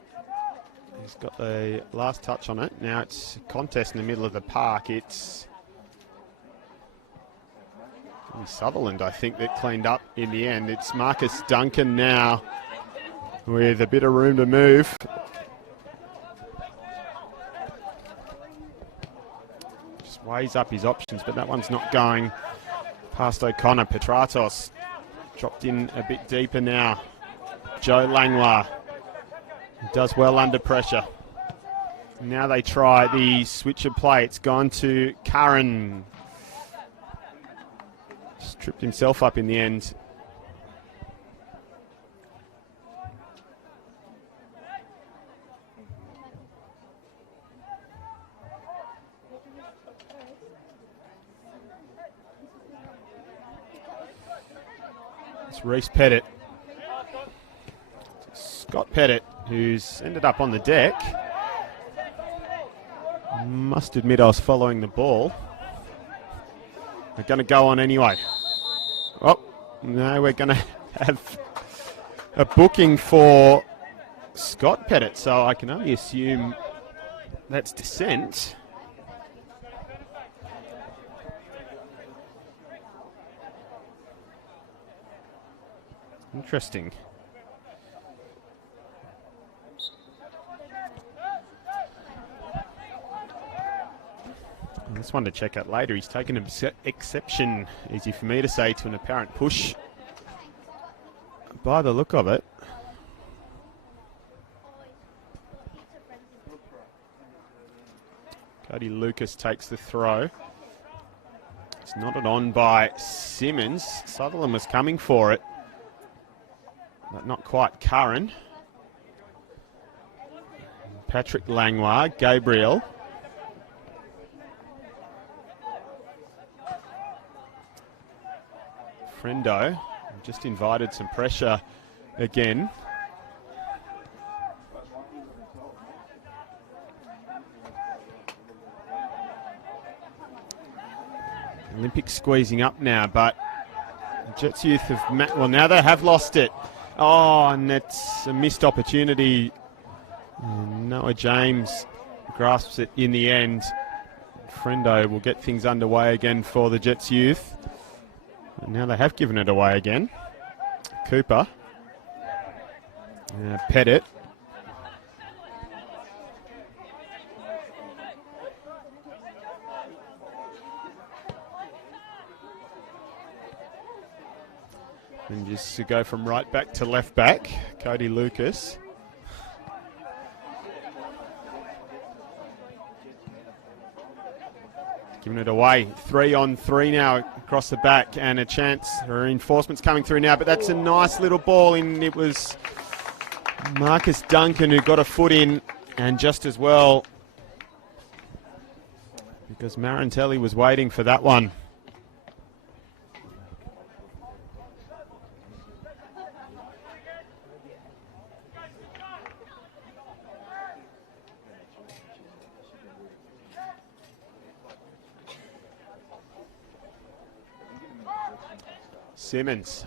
has got the last touch on it. Now it's a contest in the middle of the park. It's Sutherland, I think, that cleaned up in the end. It's Marcus Duncan now with a bit of room to move. Just weighs up his options, but that one's not going past O'Connor. Petratos dropped in a bit deeper now. Joe Langlois does well under pressure. Now they try the switch of play. It's gone to Curran. Just tripped himself up in the end. It's Reece Pettit. Scott Pettit, who's ended up on the deck. Must admit I was following the ball. They're going to go on anyway. Oh, no, we're going to have a booking for Scott Pettit, so I can only assume that's dissent. Interesting. This one to check out later. He's taken an exception, easy for me to say, to an apparent push. By the look of it. Cody Lucas takes the throw. It's nodded on by Simmons. Sutherland was coming for it, but not quite Curran. Patrick Langlois, Gabriel. Frendo just invited some pressure again. Olympics squeezing up now, but Jets youth have, well, now they have lost it. Oh, and that's a missed opportunity. And Noah James grasps it in the end. Frendo will get things underway again for the Jets youth. And now they have given it away again. Cooper. Pettit. And just to go from right back to left back, Cody Lucas. Giving it away. 3-on-3 now across the back, and a chance. Reinforcements coming through now, but that's a nice little ball in. It was Marcus Duncan who got a foot in, and just as well, because Marantelli was waiting for that one. Simmons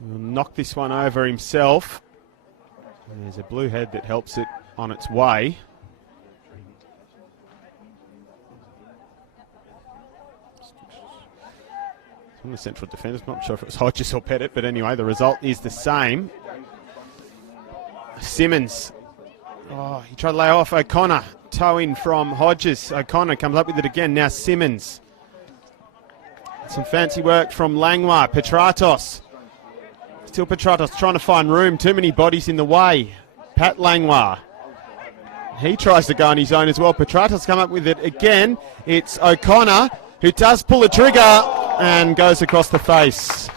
will knock this one over himself. And there's a blue head that helps it on its way. From the central defenders, not sure if it was Hodges or Pettit, but anyway, the result is the same. Simmons, oh, he tried to lay off O'Connor. Toe in from Hodges. O'Connor comes up with it again. Now Simmons. Some fancy work from Langlois. Petratos. Still Petratos trying to find room. Too many bodies in the way. Pat Langlois. He tries to go on his own as well. Petratos come up with it again. It's O'Connor who does pull the trigger and goes across the face.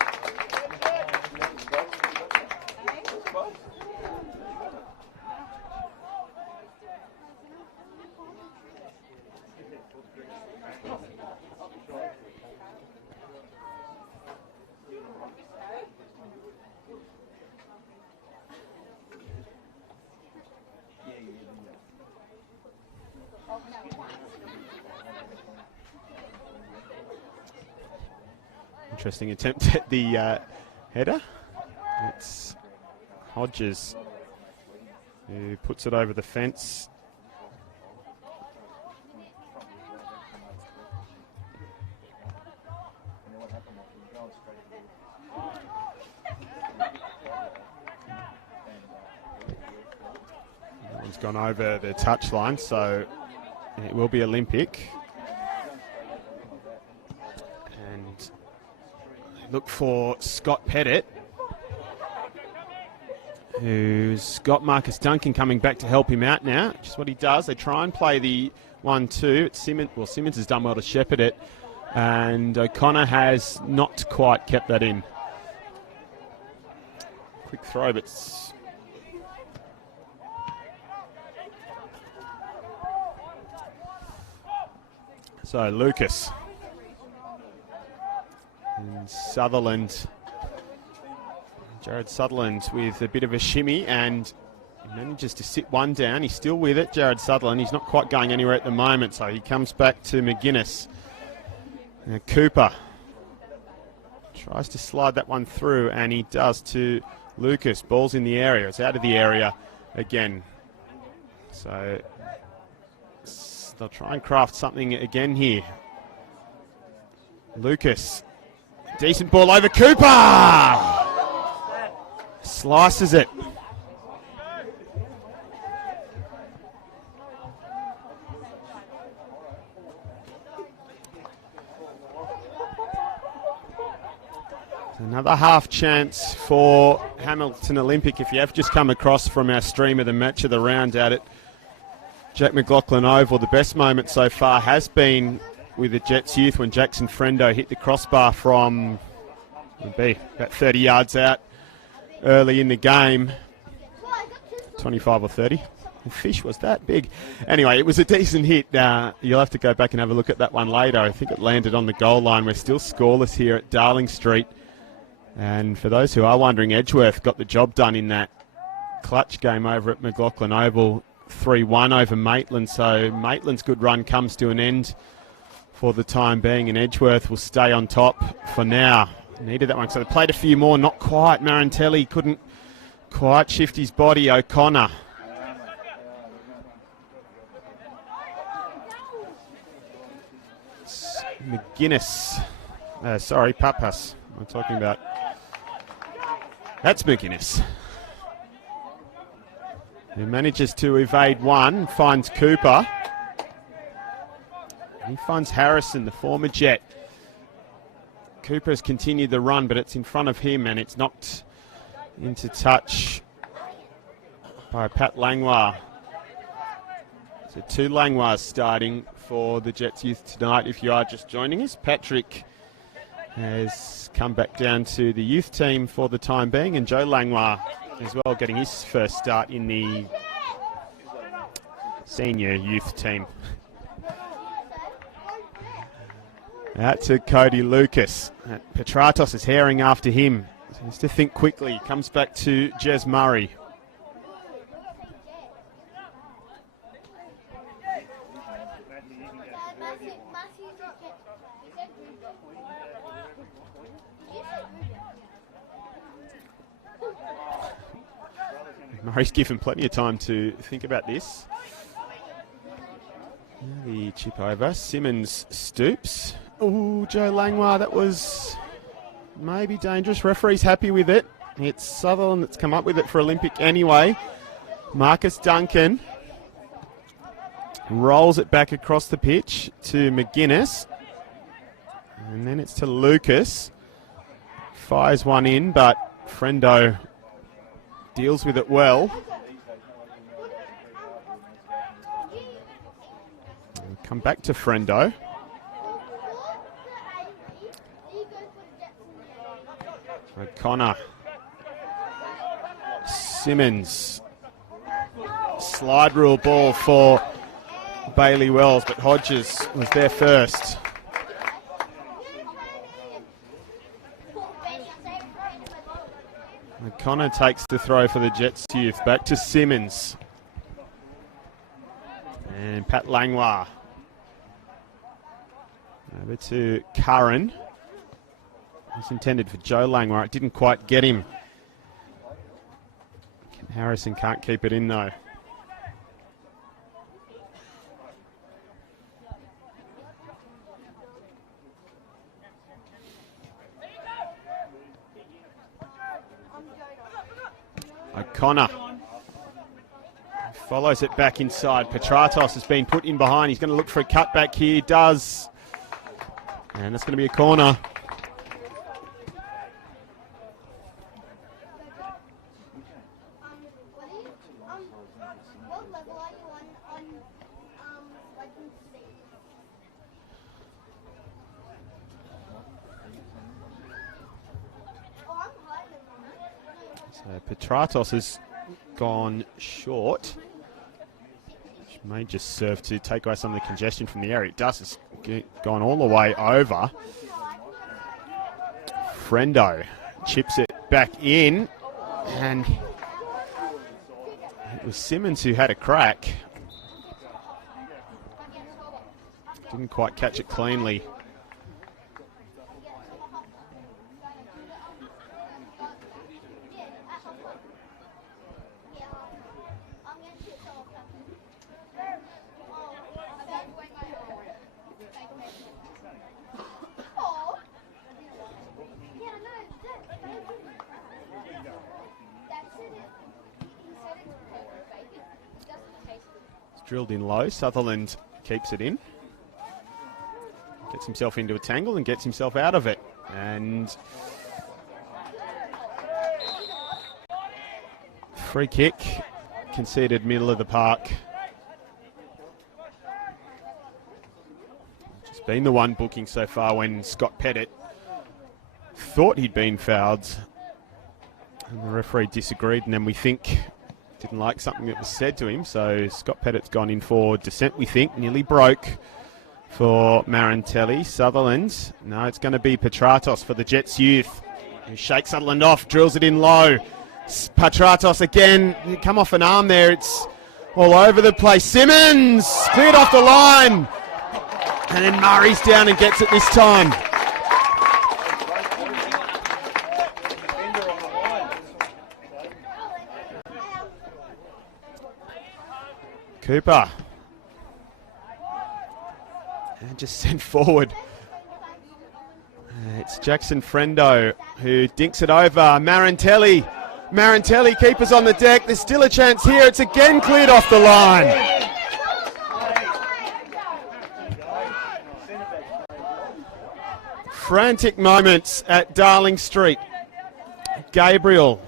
Interesting attempt at the header. It's Hodges who puts it over the fence. That one's gone over the touchline, so it will be Olympic. And look for Scott Pettit, who's got Marcus Duncan coming back to help him out now, which is what he does. They try and play the 1-2. It's Simmons. Well, Simmons has done well to shepherd it, and O'Connor has not quite kept that in. Quick throw, but so Lucas. And Sutherland, Jared Sutherland with a bit of a shimmy, and he manages to sit one down. He's still with it, Jared Sutherland. He's not quite going anywhere at the moment, so he comes back to McGuinness. Now Cooper tries to slide that one through, and he does to Lucas. Ball's in the area. It's out of the area again. So they'll try and craft something again here. Lucas. Decent ball over Cooper. Slices it. Another half chance for Hamilton Olympic. If you have just come across from our stream of the match of the round out at Jack McLaughlin Oval, the best moment so far has been with the Jets youth when Jackson Frendo hit the crossbar from about 30 yards out early in the game. 25 or 30. The fish was that big. Anyway, it was a decent hit. You'll have to go back and have a look at that one later. I think it landed on the goal line. We're still scoreless here at Darling Street. And for those who are wondering, Edgeworth got the job done in that clutch game over at McLaughlin Oval, 3-1 over Maitland. So Maitland's good run comes to an end for the time being, and Edgeworth will stay on top for now. Needed that one, so they played a few more, not quite. Marantelli couldn't quite shift his body. O'Connor. McGuinness. Papas. I'm talking about. That's McGuinness. He manages to evade one, finds Cooper. He finds Harrison, the former Jet. Cooper has continued the run, but it's in front of him, and it's knocked into touch by Pat Langlois. So 2 Langlois starting for the Jets youth tonight. If you are just joining us, Patrick has come back down to the youth team for the time being, and Joe Langlois as well getting his first start in the senior youth team. Out to Cody Lucas. Petratos is herring after him. He has to think quickly. Comes back to Jez Murray. Murray's given plenty of time to think about this. The chip over. Simmons stoops. Oh, Joe Langlois, that was maybe dangerous. Referee's happy with it. It's Sutherland that's come up with it for Olympic anyway. Marcus Duncan rolls it back across the pitch to McGuinness. And then it's to Lucas. Fires one in, but Frendo deals with it well. Come back to Frendo. O'Connor. Simmons. Slide rule ball for Bailey Wells, but Hodges was there first. O'Connor takes the throw for the Jets youth. Back to Simmons. And Pat Langlois. Over to Curran. It's intended for Joe Langlois. It didn't quite get him. Harrison can't keep it in though. O'Connor follows it back inside. Petratos has been put in behind. He's going to look for a cutback here. Does. And that's going to be a corner. So Petratos has gone short, which may just serve to take away some of the congestion from the area. It does. It's gone all the way over. Frendo chips it back in, and it was Simmons who had a crack. Didn't quite catch it cleanly. Drilled in low. Sutherland keeps it in. Gets himself into a tangle and gets himself out of it. And free kick conceded middle of the park. Just been the one booking so far when Scott Pettit thought he'd been fouled. And the referee disagreed, and then we think didn't like something that was said to him, so Scott Pettit's gone in for dissent, we think. Nearly broke for Marantelli. Sutherland, no, it's going to be Petratos for the Jets youth, who shakes Sutherland off, drills it in low. Petratos again, come off an arm there, it's all over the place. Simmons, cleared off the line, and then Murray's down and gets it this time. Cooper. And just sent forward. It's Jackson Frendo who dinks it over. Marantelli. Marantelli, keepers on the deck. There's still a chance here. It's again cleared off the line. Frantic moments at Darling Street. Gabriel.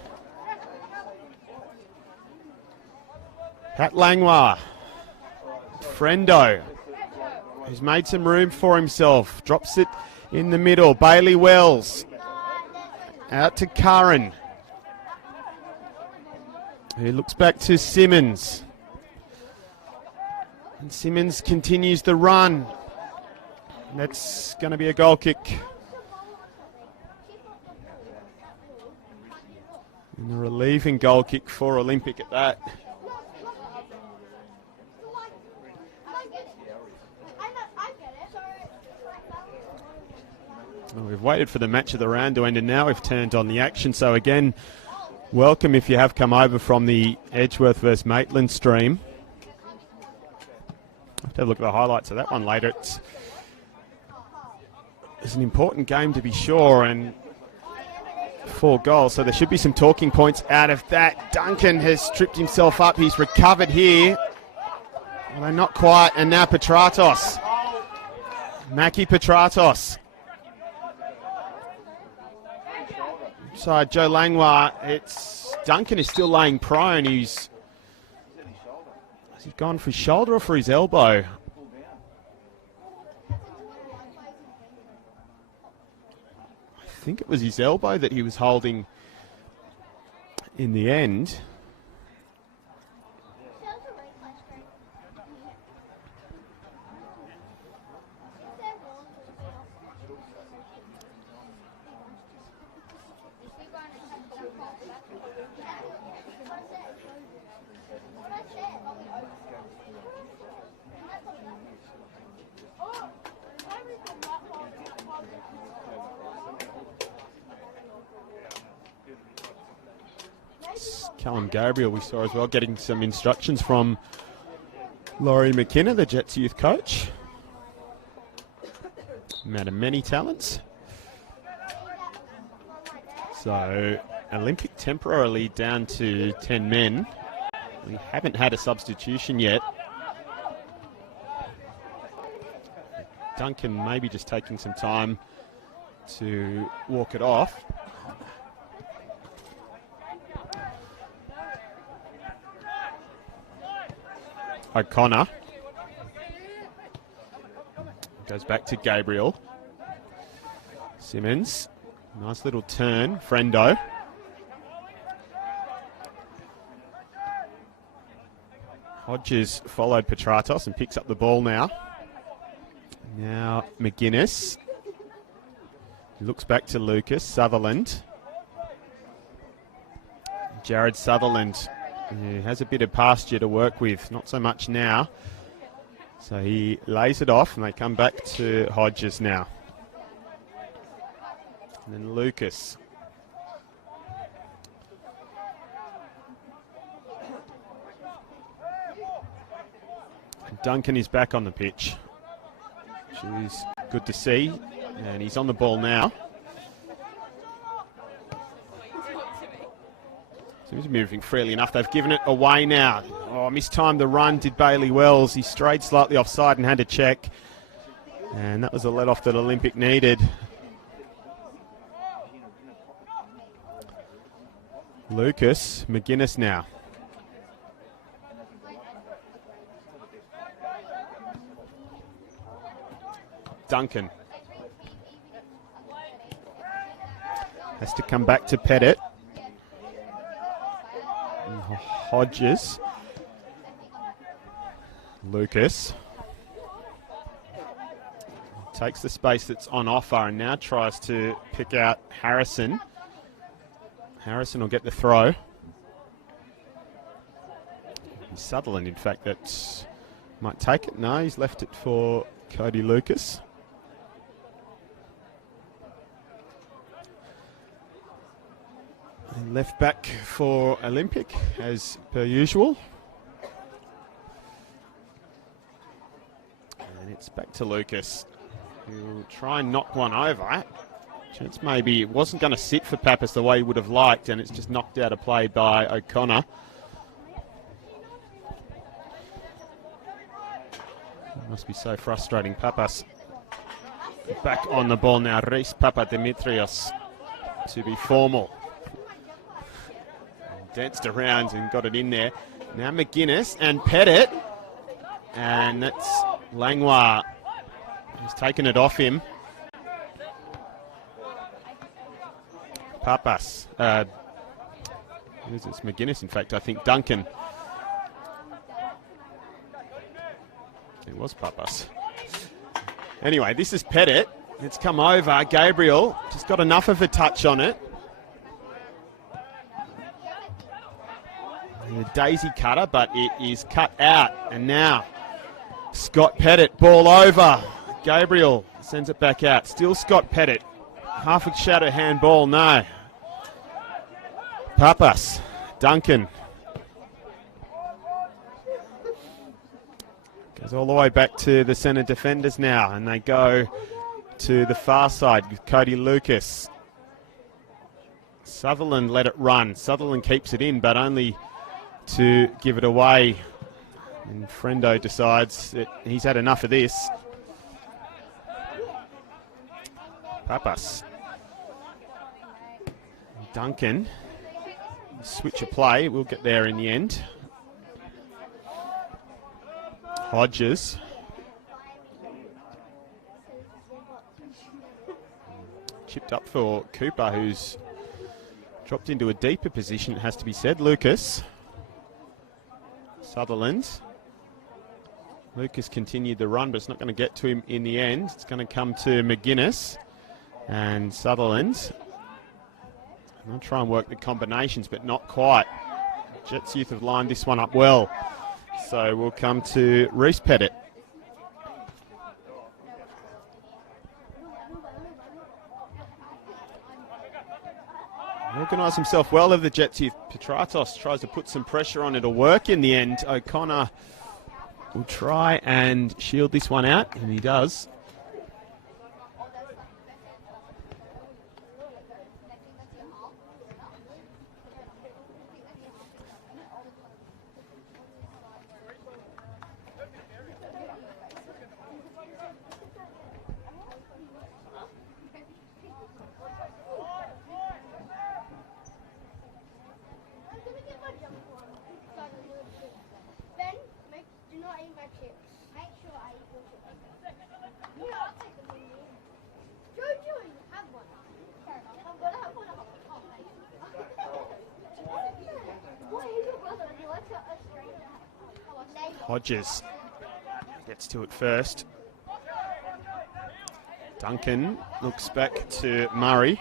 Pat Langlois, Frendo, who's made some room for himself, drops it in the middle. Bailey Wells, out to Curran, who looks back to Simmons. And Simmons continues the run. That's going to be a goal kick. And a relieving goal kick for Olympic at that. Well, we've waited for the match of the round to end, and now we've turned on the action. So again, welcome if you have come over from the Edgeworth versus Maitland stream. I'll have to have a look at the highlights of that one later. It's an important game to be sure, and 4 goals, so there should be some talking points out of that. Duncan has tripped himself up. He's recovered here. Well, not quite, and now Petratos. Mackie Petratos. Side Joe Langlois, it's Duncan is still laying prone. Has he gone for his shoulder or for his elbow? I think it was his elbow that he was holding in the end. Callum Gabriel we saw as well, getting some instructions from Laurie McKenna, the Jets youth coach. Man of many talents. So Olympic temporarily down to 10 men. We haven't had a substitution yet. Duncan maybe just taking some time to walk it off. O'Connor goes back to Gabriel. Simmons, nice little turn. Frendo. Hodges followed Petratos and picks up the ball now. Now McGuinness. Looks back to Lucas. Sutherland. Jared Sutherland, who has a bit of pasture to work with. Not so much now. So he lays it off, and they come back to Hodges now. And then Lucas. Duncan is back on the pitch, which is good to see, and he's on the ball now. So he's moving freely enough. They've given it away now. Oh, mistimed the run, did Bailey Wells. He strayed slightly offside and had to check. And that was the let-off that Olympic needed. Lucas, McGuinness now. Duncan. Has to come back to Pettit. Hodges. Lucas. Takes the space that's on offer and now tries to pick out Harrison. Harrison will get the throw. Sutherland, in fact, that might take it. No, he's left it for Cody Lucas. And left back for Olympic, as per usual. And it's back to Lucas, who'll try and knock one over. Chance maybe it wasn't going to sit for Pappas the way he would have liked, and it's just knocked out of play by O'Connor. It must be so frustrating. Pappas back on the ball now. Reis Papadimitrios to be formal. Danced around and got it in there. Now McGuinness and Pettit. And that's Langlois. He's taken it off him. Papas. It's McGuinness, in fact. I think Duncan. It was Papas. Anyway, this is Pettit. It's come over. Gabriel just got enough of a touch on it. And a daisy cutter, but it is cut out. And now Scott Pettit, ball over. Gabriel sends it back out. Still Scott Pettit. Half a shadow handball, no. Papas, Duncan. Goes all the way back to the centre defenders now, and they go to the far side with Cody Lucas. Sutherland let it run. Sutherland keeps it in, but only to give it away. And Frendo decides that he's had enough of this. Papas. Duncan. Switch of play. We'll get there in the end. Hodges. Chipped up for Cooper, who's dropped into a deeper position, it has to be said. Lucas. Sutherland. Lucas continued the run, but it's not going to get to him in the end. It's going to come to McGuinness and Sutherland. They'll try and work the combinations, but not quite. Jets Youth have lined this one up well. So we'll come to Reese Pettit. Organised himself well of the Jets Youth. Petratos tries to put some pressure on. It'll work in the end. O'Connor will try and shield this one out, and he does. Hodges gets to it first. Duncan looks back to Murray.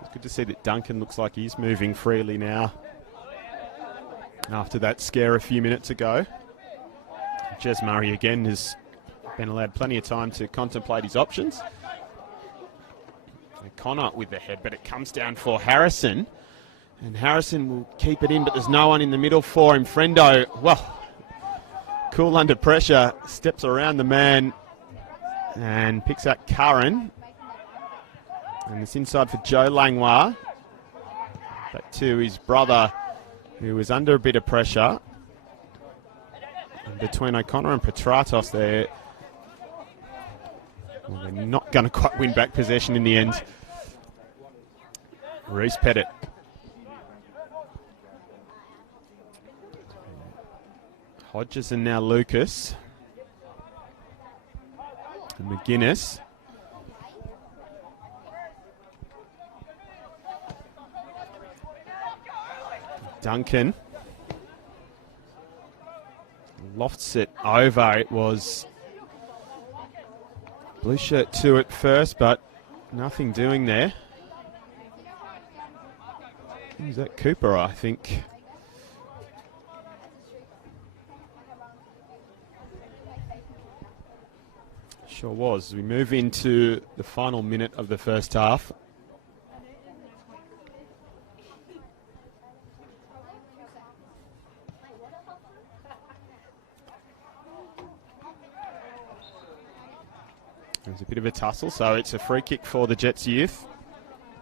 It's good to see that Duncan looks like he's moving freely now after that scare a few minutes ago. Jez Murray again has been allowed plenty of time to contemplate his options. And Connor with the head, but it comes down for Harrison. And Harrison will keep it in, but there's no one in the middle for him. Friendo, well, cool under pressure, steps around the man and picks out Curran. And it's inside for Joe Langlois. Back to his brother, who was under a bit of pressure. And between O'Connor and Petratos there, well, they're not going to quite win back possession in the end. Reese Pettit. Hodges and now Lucas. And McGuinness. Duncan. Lofts it over. It was blue shirt 2 at first, but nothing doing there. Who's that? Cooper, I think. Sure was. We move into the final minute of the first half. There's a bit of a tussle, so it's a free kick for the Jets youth.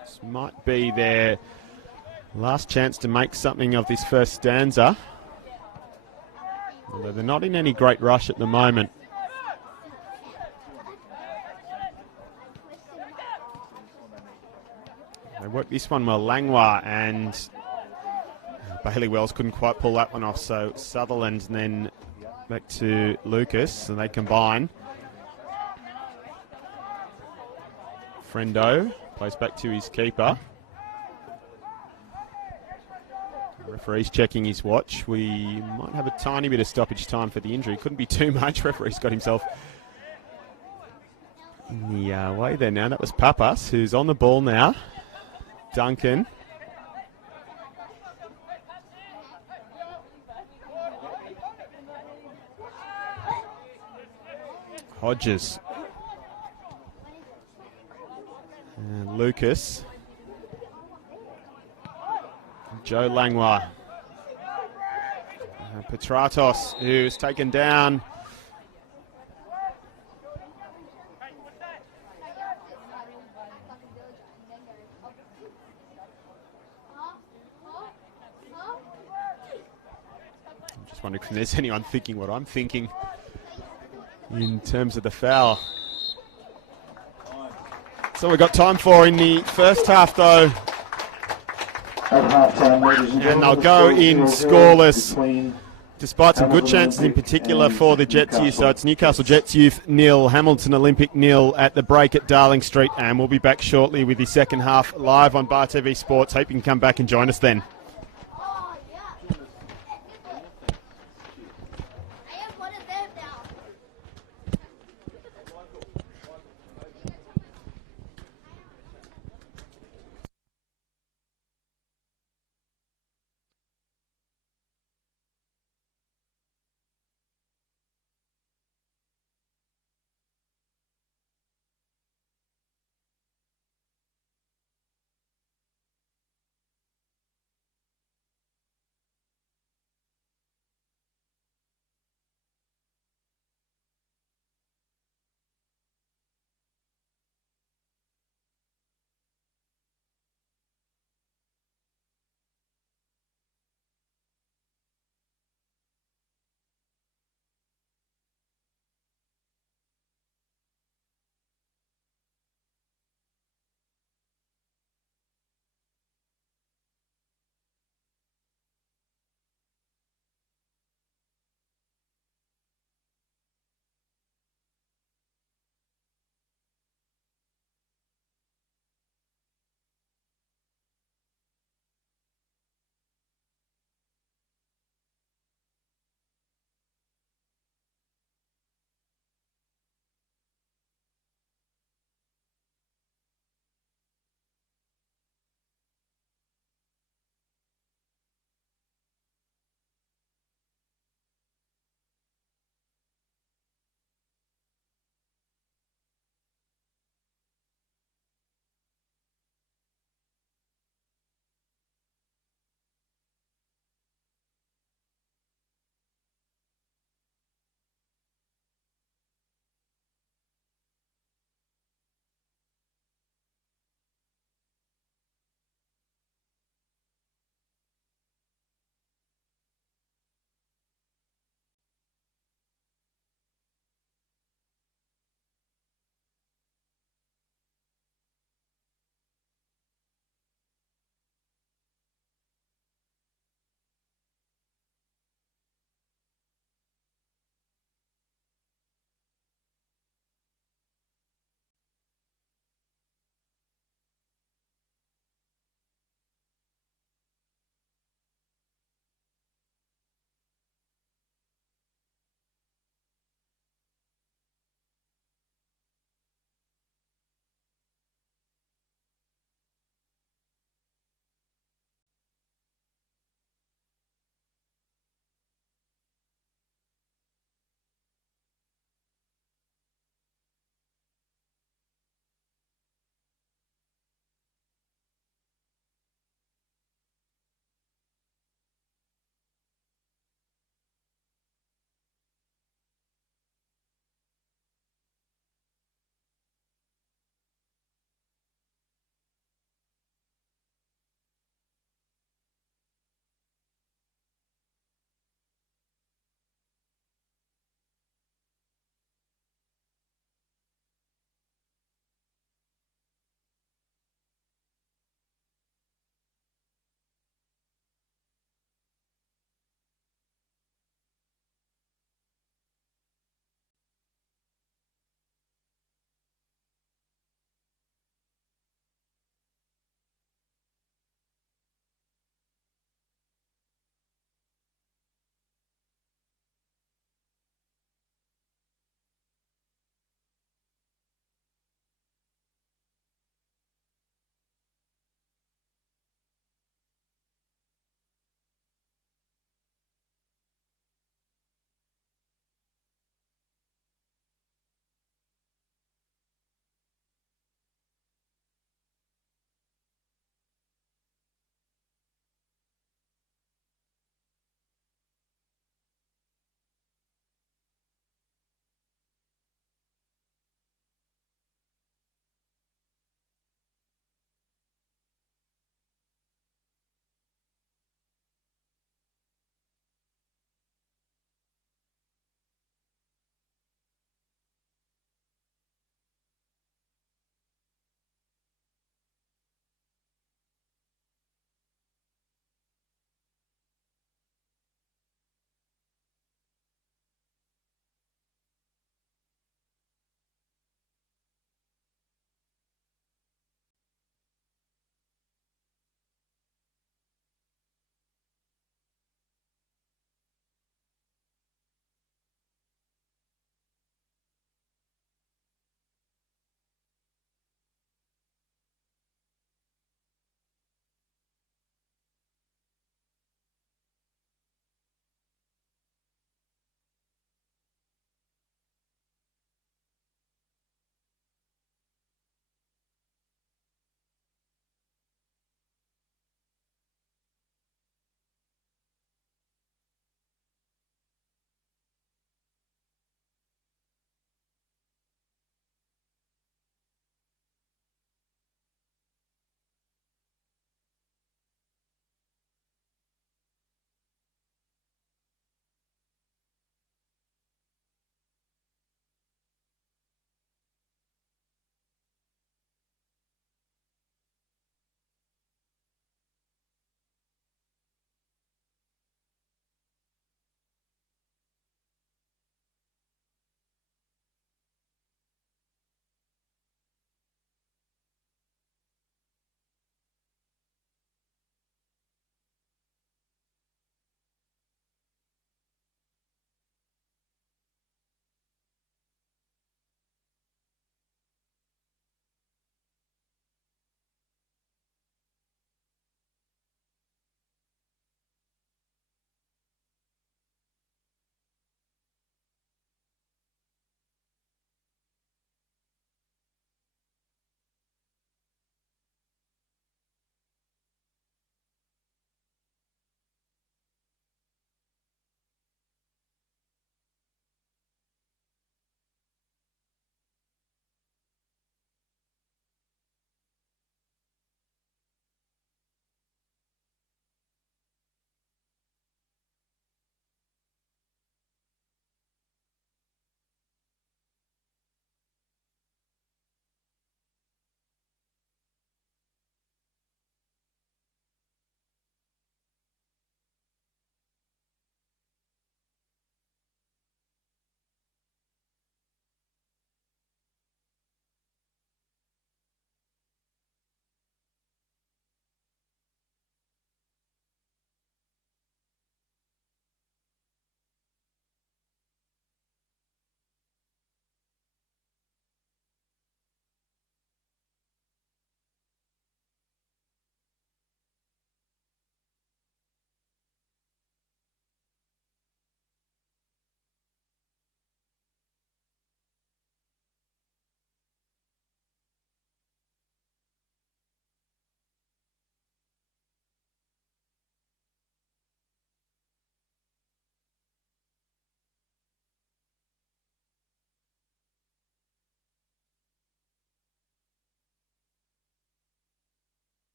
This might be their last chance to make something of this first stanza. Although they're not in any great rush at the moment. They worked this one well, Langlois, and Bailey Wells couldn't quite pull that one off, so Sutherland and then back to Lucas, and they combine. Friendo plays back to his keeper. The referee's checking his watch. We might have a tiny bit of stoppage time for the injury. Couldn't be too much. Referee's got himself in the way there now. That was Papas, who's on the ball now. Duncan. Hodges. And Lucas. Joe Langlois. Petratos, who's taken down. I'm just wondering if there's anyone thinking what I'm thinking in terms of the foul. That's all we've got time for in the first half, though. At half-time, ladies and And gentlemen, they'll the go score is in 0-0 scoreless, between despite some good Hamilton chances in Olympic particular and for the Jets youth. So Newcastle. it's Newcastle Jets youth 0, Hamilton Olympic 0 at the break at Darling Street. And we'll be back shortly with the second half live on Bar TV Sports. Hope you can come back and join us then.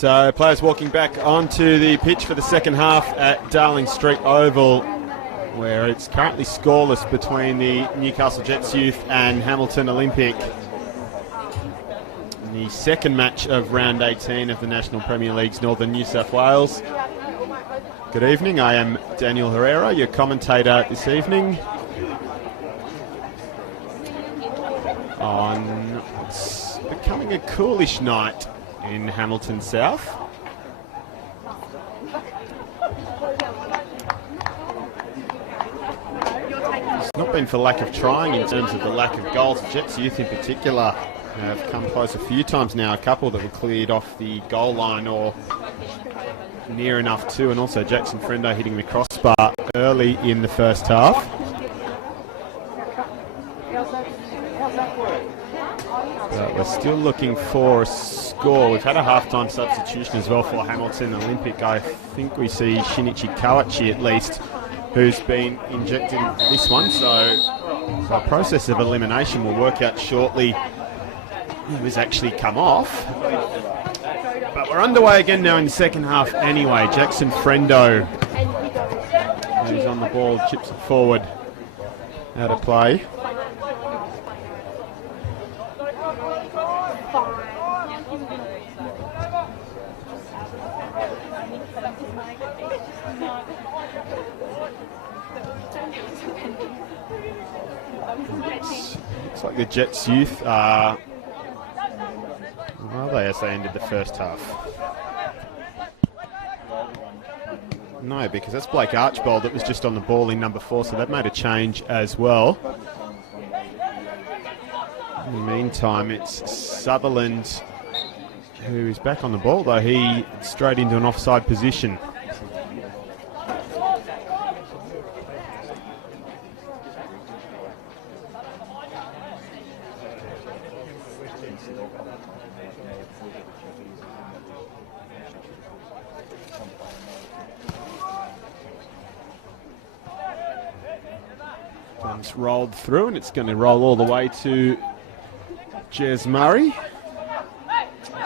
So players walking back onto the pitch for the second half at Darling Street Oval, where it's currently scoreless between the Newcastle Jets Youth and Hamilton Olympic. In the second match of round 18 of the National Premier League's Northern New South Wales. Good evening, I am Daniel Herrera, your commentator this evening on what's becoming a coolish night in Hamilton South. It's not been for lack of trying in terms of the lack of goals. Jets Youth in particular have come close a few times now, a couple that were cleared off the goal line or near enough to, and also Jackson Frendo hitting the crossbar early in the first half. But we're still looking for a score. We've had a half-time substitution as well for Hamilton Olympic. I think we see Shinichi Kawachi at least, who's been injected into this one. So the process of elimination will work out shortly who has actually come off. But we're underway again now in the second half anyway. Jackson Frendo, who's on the ball, chips it forward. Out of play. Looks like the Jets Youth are... Well, they as they ended the first half. No, because that's Blake Archbold that was just on the ball in number 4, so they've made a change as well. In the meantime, it's Sutherland who is back on the ball, though he straight into an offside position. One's rolled through, and it's going to roll all the way to Jez Murray.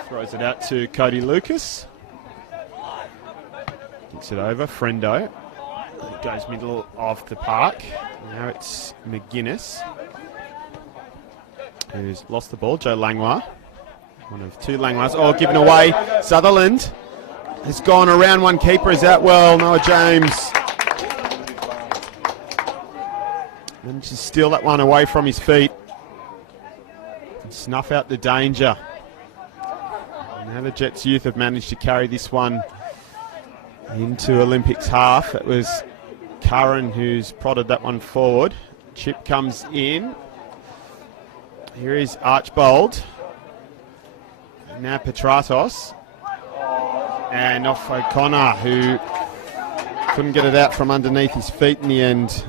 Throws it out to Cody Lucas. Gets it over, Frendo. It goes middle of the park. Now it's McGuinness, who's lost the ball. Joe Langlois. One of two Langlois. Oh, given away. Sutherland has gone around. One keeper is out well. Noah James. And just steal that one away from his feet. And snuff out the danger. And now the Jets Youth have managed to carry this one into Olympics half. It was Curran who's prodded that one forward. Chip comes in. Here is Archbold. Now Petratos. And off O'Connor, who couldn't get it out from underneath his feet in the end.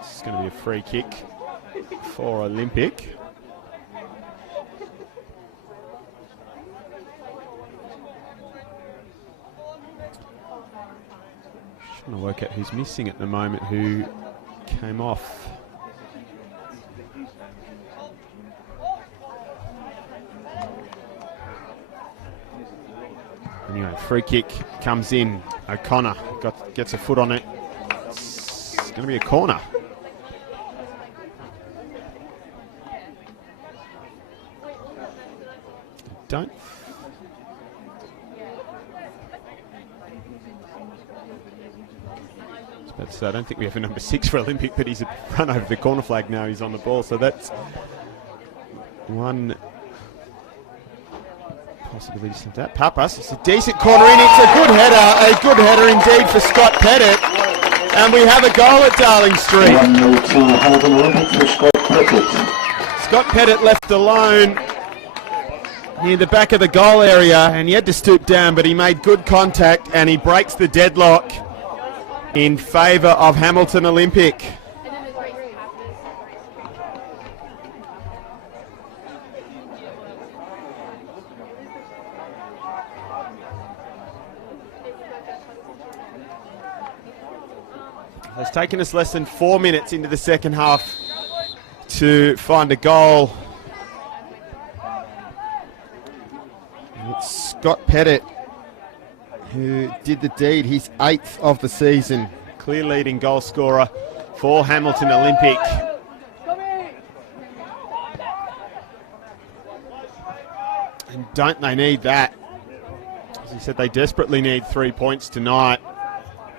It's going to be a free kick for Olympic. Just trying to work out who's missing at the moment, who came off. Anyway, free kick comes in. O'Connor gets a foot on it. It's going to be a corner. Don't. I don't think we have a number 6 for Olympic, but he's run over the corner flag now. He's on the ball, so that's one possibility. That Papas, it's a decent corner in. It's a good header indeed for Scott Pettit, and we have a goal at Darling Street. 1-0 to Hamilton Olympic for Scott Pettit. Scott Pettit left alone near the back of the goal area, and he had to stoop down, but he made good contact and he breaks the deadlock in favour of Hamilton Olympic. It's taken us less than 4 minutes into the second half to find a goal. And it's Scott Pettit who did the deed, his 8th of the season. Clear leading goal scorer for Hamilton Olympic. And don't they need that? As he said, they desperately need 3 points tonight.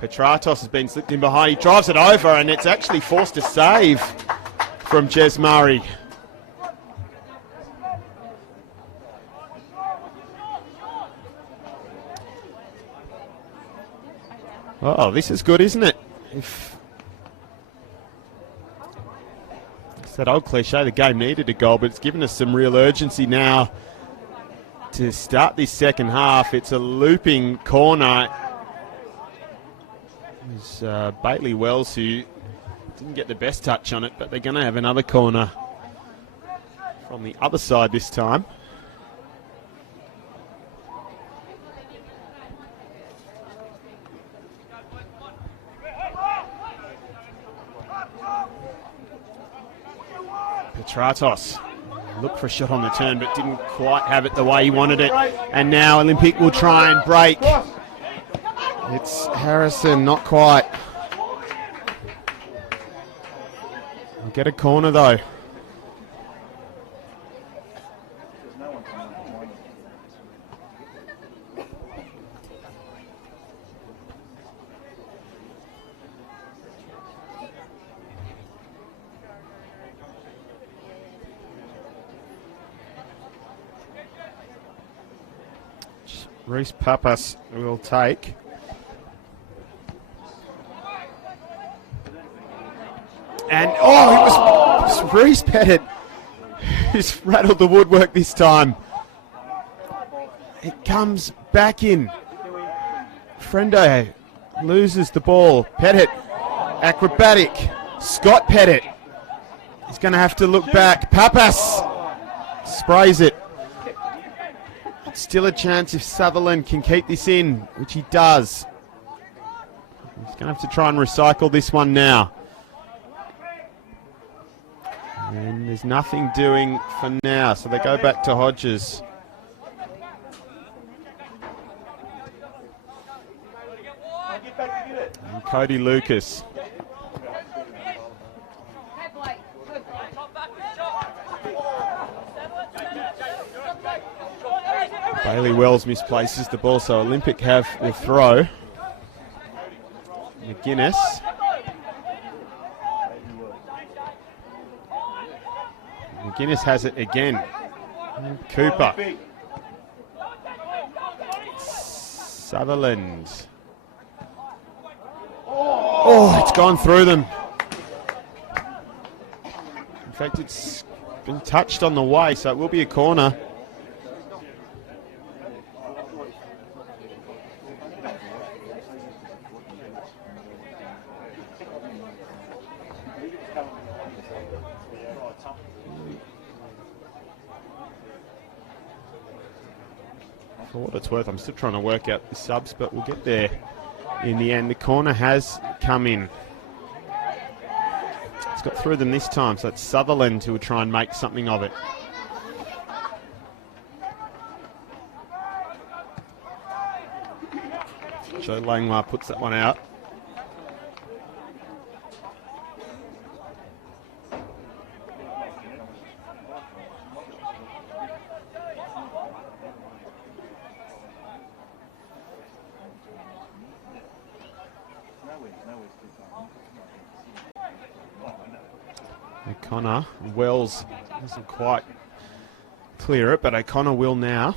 Petratos has been slipped in behind. He drives it over, and it's actually forced a save from Jez Murray. Oh, this is good, isn't it? It's that old cliche, the game needed a goal, but it's given us some real urgency now to start this second half. It's a looping corner. It's Bailey Wells who didn't get the best touch on it, but they're going to have another corner from the other side this time. Petratos looked for a shot on the turn, but didn't quite have it the way he wanted it. And now Olympic will try and break. It's Harrison, not quite. We'll get a corner though. Reese Papas will take. And, oh, it was Reese Pettit who's rattled the woodwork this time. It comes back in. Frendo loses the ball. Pettit, acrobatic. Scott Pettit. He's going to have to look back. Papas sprays it. It's still a chance if Sutherland can keep this in, which he does. He's going to have to try and recycle this one now. And there's nothing doing for now, so they go back to Hodges. And Cody Lucas. Bailey Wells misplaces the ball, so Olympic have the throw. McGuinness. McGuinness has it again. Cooper. Sutherland. Oh, it's gone through them. In fact, it's been touched on the way, so it will be a corner. For what it's worth, I'm still trying to work out the subs, but we'll get there in the end. The corner has come in. It's got through them this time, so it's Sutherland who will try and make something of it. Joe Langlois puts that one out. O'Connor, Wells doesn't quite clear it, but O'Connor will now.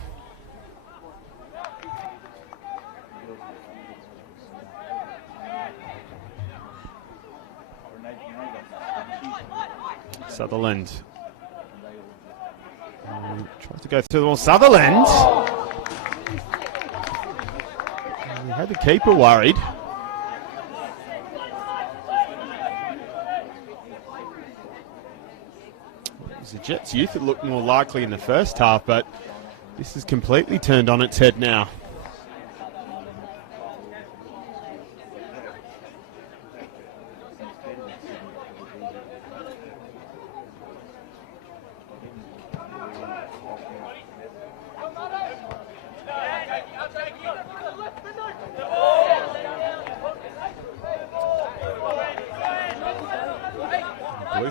Sutherland. Tries to go through the wall. Sutherland! We had the keeper worried. The Jets youth had looked more likely in the first half, but this is completely turned on its head now.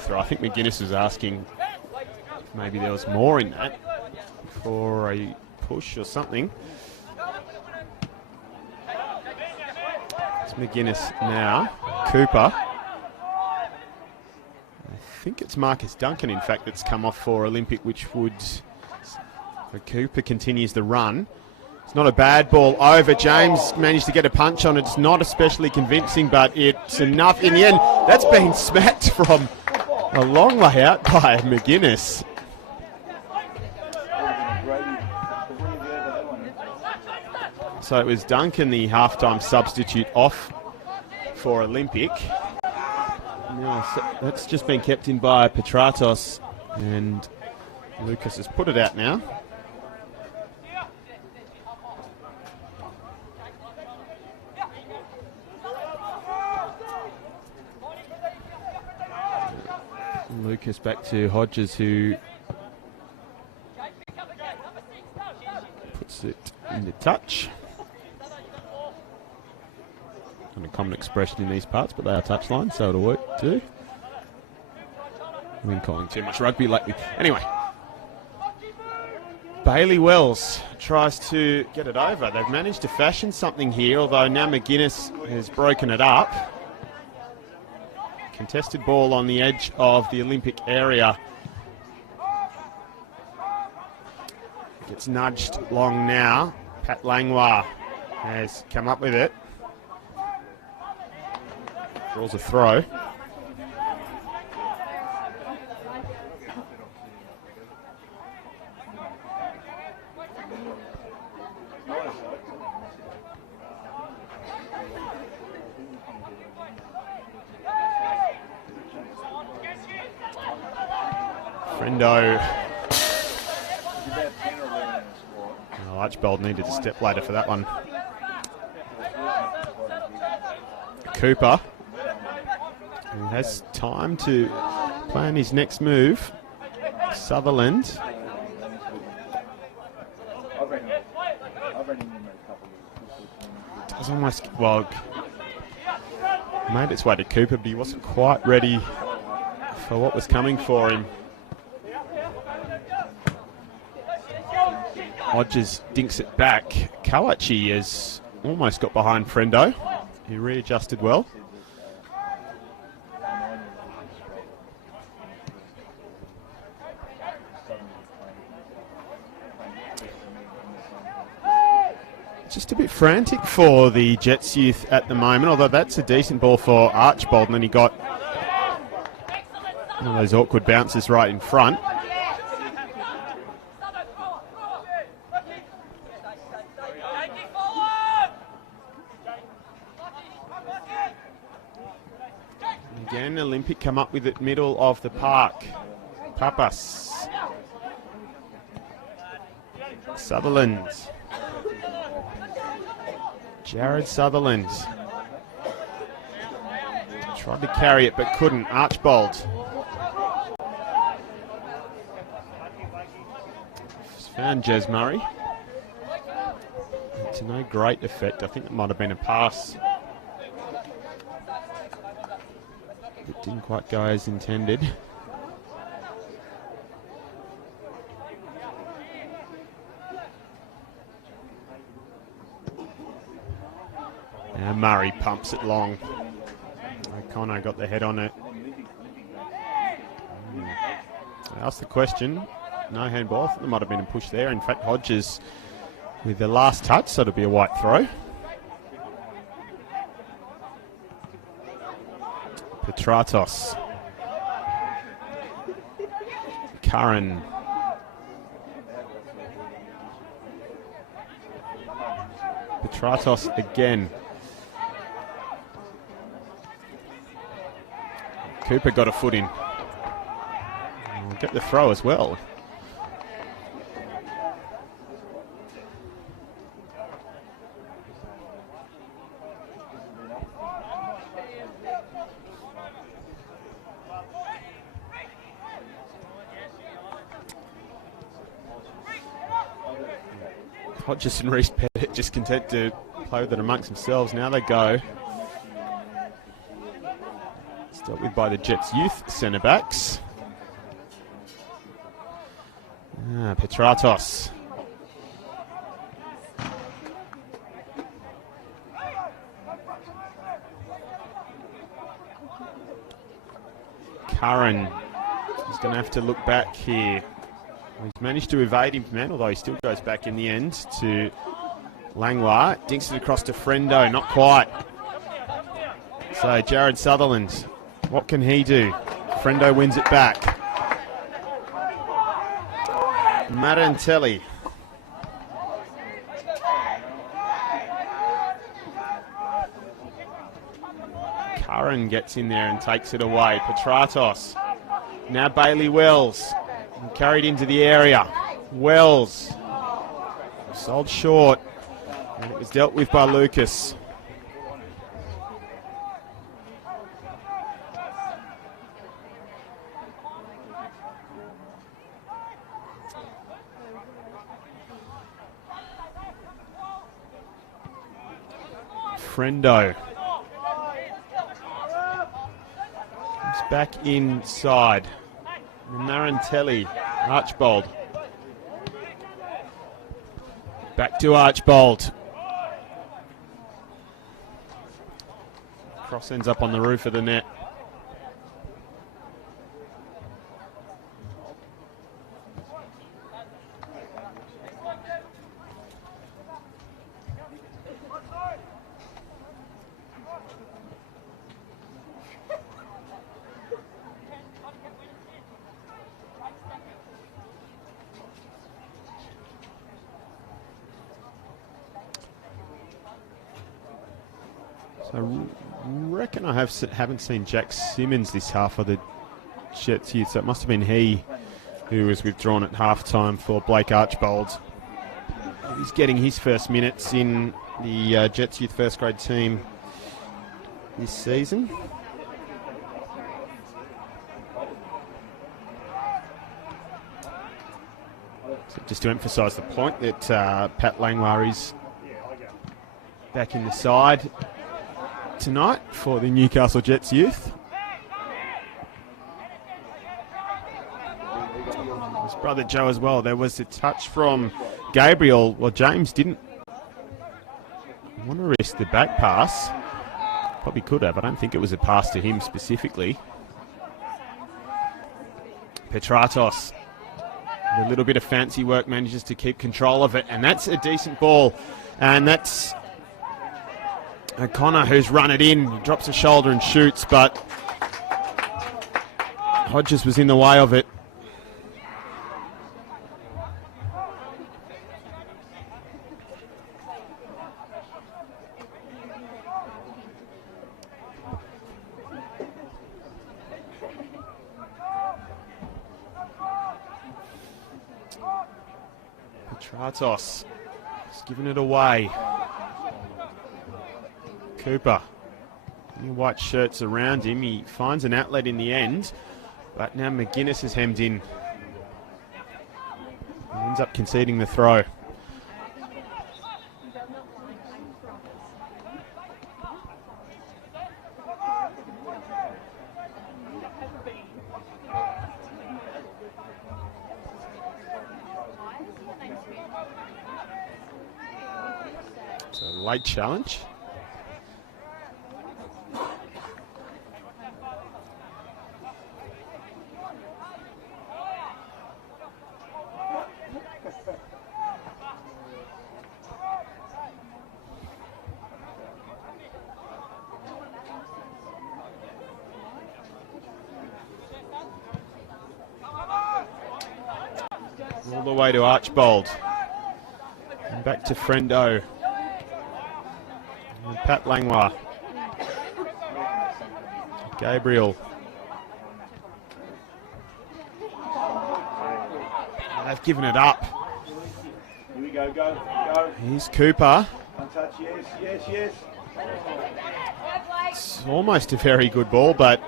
throw. I think McGuinness was asking if maybe there was more in that for a push or something. It's McGuinness now. Cooper. I think it's Marcus Duncan, in fact, that's come off for Olympic, which would... So Cooper continues the run. It's not a bad ball over. James managed to get a punch on it. It's not especially convincing, but it's enough in the end. That's been smacked from a long way out by McGuinness. So it was Duncan, the halftime substitute, off for Olympic. Now, that's just been kept in by Petratos, and Lucas has put it out now. Lucas back to Hodges, who puts it into touch. Not a common expression in these parts, but they are touchlines, so it'll work too. I've been calling too much rugby lately. Anyway, Bailey Wells tries to get it over. They've managed to fashion something here, although now McGuinness has broken it up. Contested ball on the edge of the Olympic area. Gets nudged long now. Pat Langlois has come up with it. Draws a throw. Friendo. Oh, Archbold needed to step later for that one. Cooper, who has time to plan his next move. Sutherland. Does almost, well, made its way to Cooper, but he wasn't quite ready for what was coming for him. Hodges dinks it back. Kawachi has almost got behind Friendo. He readjusted well. Just a bit frantic for the Jets youth at the moment, although that's a decent ball for Archbold, and then he got one of those awkward bounces right in front. Again, Olympic come up with it middle of the park. Papas. Sutherland. Jared Sutherland. Tried to carry it but couldn't. Archbold. Found Jez Murray. To no great effect. I think it might have been a pass. It didn't quite go as intended. Now Murray pumps it long. O'Connor got the head on it. I asked the question. No handball. I think there might have been a push there. In fact, Hodges with the last touch, so it'll be a white throw. Petratos. Curran. Petratos again. Cooper got a foot in. We'll get the throw as well. Hodges and Reese Pettit just content to play with it amongst themselves. Now they go. Dealt with by the Jets youth centre backs. Petratos. Curran. He's going to have to look back here. He's managed to evade him, man, although he still goes back in the end to Langlois. Dinks it across to Frendo, not quite. So Jared Sutherland, what can he do? Frendo wins it back. Marantelli. Curran gets in there and takes it away. Petratos. Now Bailey Wells. Carried into the area. Wells. Sold short. And it was dealt with by Lucas. Frendo. Comes back inside. Marantelli. Archbold. Back to Archbold. Cross ends up on the roof of the net. So I reckon I haven't seen Jack Simmons this half of the Jets youth, so it must have been he who was withdrawn at halftime for Blake Archbold. He's getting his first minutes in the Jets youth first grade team this season. So just to emphasise the point that Pat Langlois is back in the side tonight for the Newcastle Jets youth. His brother Joe as well. There was a touch from Gabriel. Well, James didn't want to risk the back pass. Probably could have. I don't think it was a pass to him specifically. Petratos, with a little bit of fancy work, manages to keep control of it, and that's a decent ball. And that's O'Connor who's run it in. He drops a shoulder and shoots, but Hodges was in the way of it. Petratos has given it away. Cooper, new white shirts around him. He finds an outlet in the end, but now McGuinness is hemmed in. He ends up conceding the throw. It's a late challenge. All the way to Archbold. And back to Frendo. And Pat Langlois. Gabriel. They've given it up. Here we go, go. Here's Cooper. Untouch, yes. It's almost a very good ball, but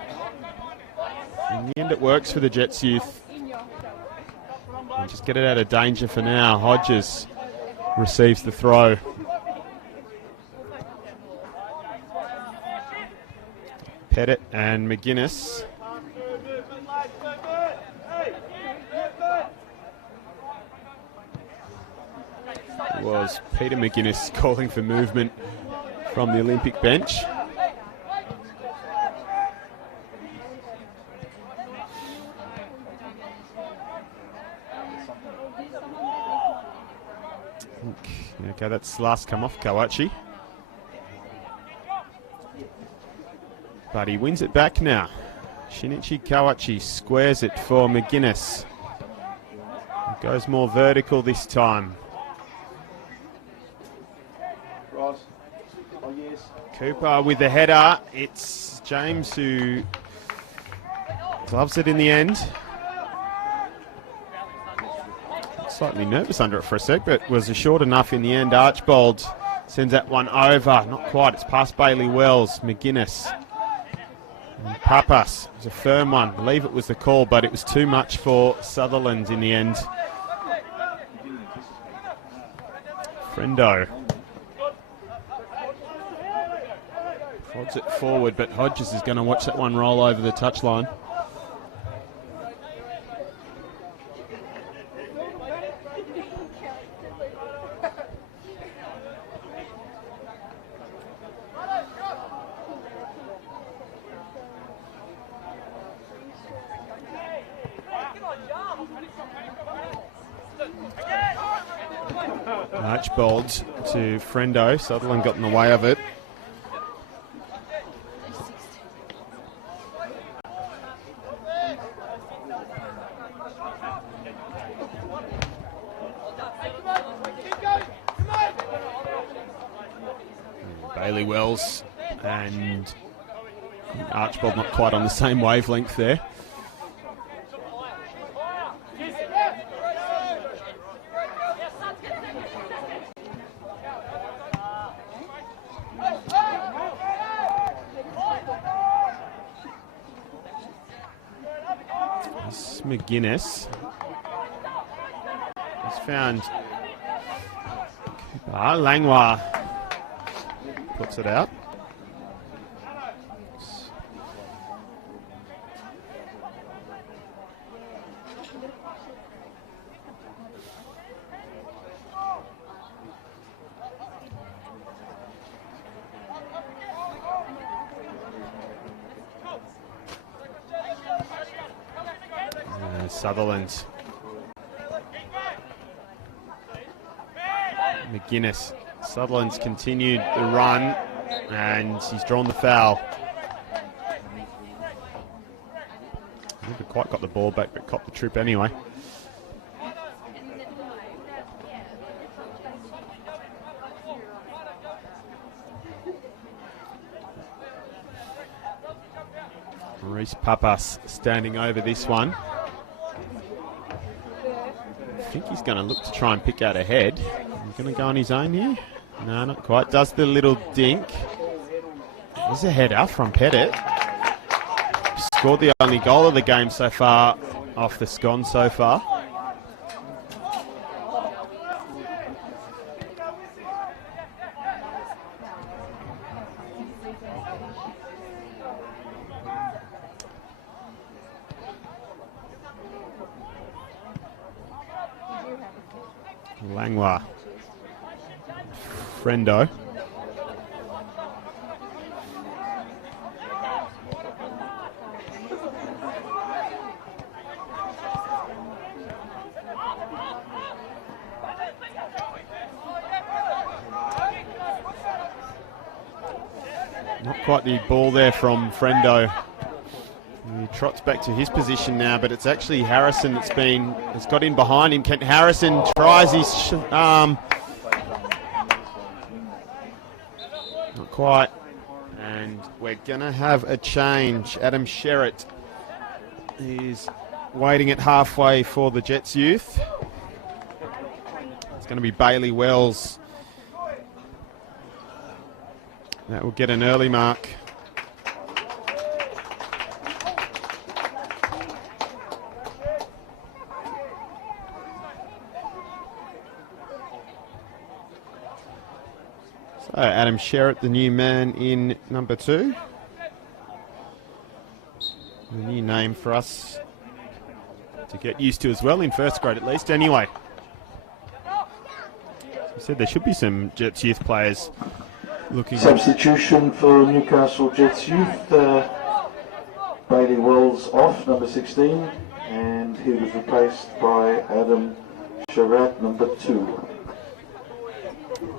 in the end it works for the Jets youth. And just get it out of danger for now. Hodges receives the throw. Pettit and McGuinness. It was Peter McGuinness calling for movement from the Olympic bench. Okay, that's last come off Kawachi. But he wins it back now. Shinichi Kawachi squares it for McGuinness. Goes more vertical this time. Ross. Oh, yes. Cooper with the header. It's James who gloves it in the end. Slightly nervous under it for a sec, but was short enough in the end. Archbold sends that one over. Not quite. It's past Bailey Wells. McGuinness. And Papas. It was a firm one. I believe it was the call, but it was too much for Sutherland in the end. Friendo. Prods it forward, but Hodges is going to watch that one roll over the touchline. Archbold to Friendo. Sutherland got in the way of it. Bailey Wells and Archbold not quite on the same wavelength there. McGuinness has found Langwa puts it out. Sutherland. McGuinness. Sutherland's continued the run and he's drawn the foul. Never quite got the ball back, but copped the trip anyway. Reese Papas standing over this one. I think he's going to look to try and pick out a head. He's going to go on his own here. No, not quite. Does the little dink. There's a header from Pettit. Scored the only goal of the game so far off the scone so far. Langwa. Friendo. Not quite the ball there from Friendo. He trots back to his position now, but it's actually Harrison that's got in behind him. Kent Harrison tries his not quite. And we're going to have a change. Adam Sherritt is waiting at halfway for the Jets youth. It's going to be Bailey Wells. That will get an early mark. So Adam Sherritt, the new man in number 2. A new name for us to get used to as well, in first grade at least. Anyway, as I said, there should be some Jets youth players looking. Substitution for Newcastle Jets youth. Bailey Wells off, number 16, and he was replaced by Adam Sherratt, number 2.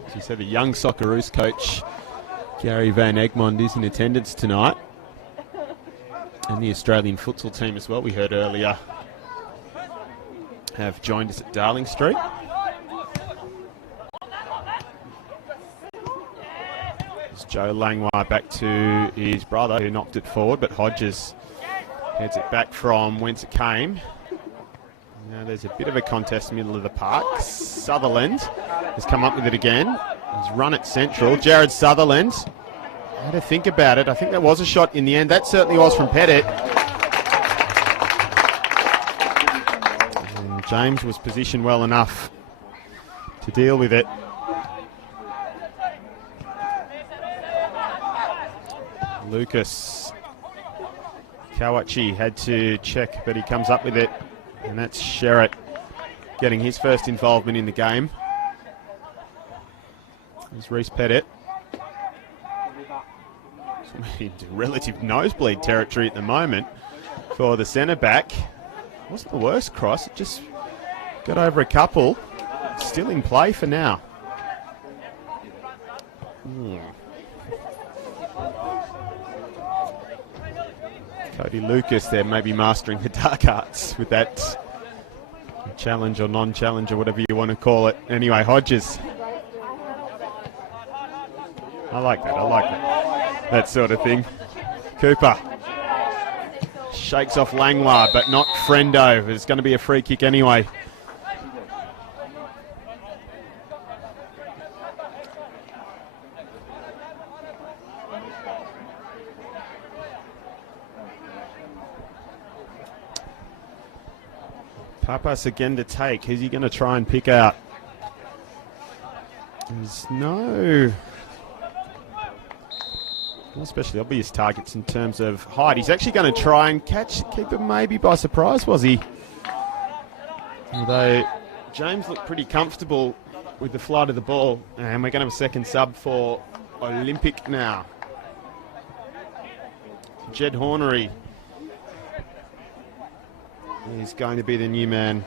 As you said, the young Socceroos coach Gary Van Egmond is in attendance tonight, and the Australian futsal team as well, we heard earlier, have joined us at Darling Street. It's Joe Langlois back to his brother who knocked it forward, but Hodges heads it back from whence it came. Now there's a bit of a contest in the middle of the park. Sutherland has come up with it again. He's run it central. Jared Sutherland. I had to think about it. I think that was a shot in the end. That certainly was from Pettit. And James was positioned well enough to deal with it. Lucas Kawachi had to check, but he comes up with it. And that's Sherratt getting his first involvement in the game. There's Reece Pettit. Into relative nosebleed territory at the moment for the centre back. Wasn't the worst cross, it just got over a couple. Still in play for now. Cody Lucas there maybe mastering the dark arts with that challenge or non-challenge or whatever you want to call it. Anyway, Hodges. I like that. That sort of thing. Cooper shakes off Langlois, but not Frendo. It's going to be a free kick anyway. Papas again to take. Who's he going to try and pick out? There's no especially obvious targets in terms of height. He's actually going to try and catch keeper maybe by surprise, was he? Although James looked pretty comfortable with the flight of the ball, and we're going to have a second sub for Olympic now. Jed Hornery is going to be the new man.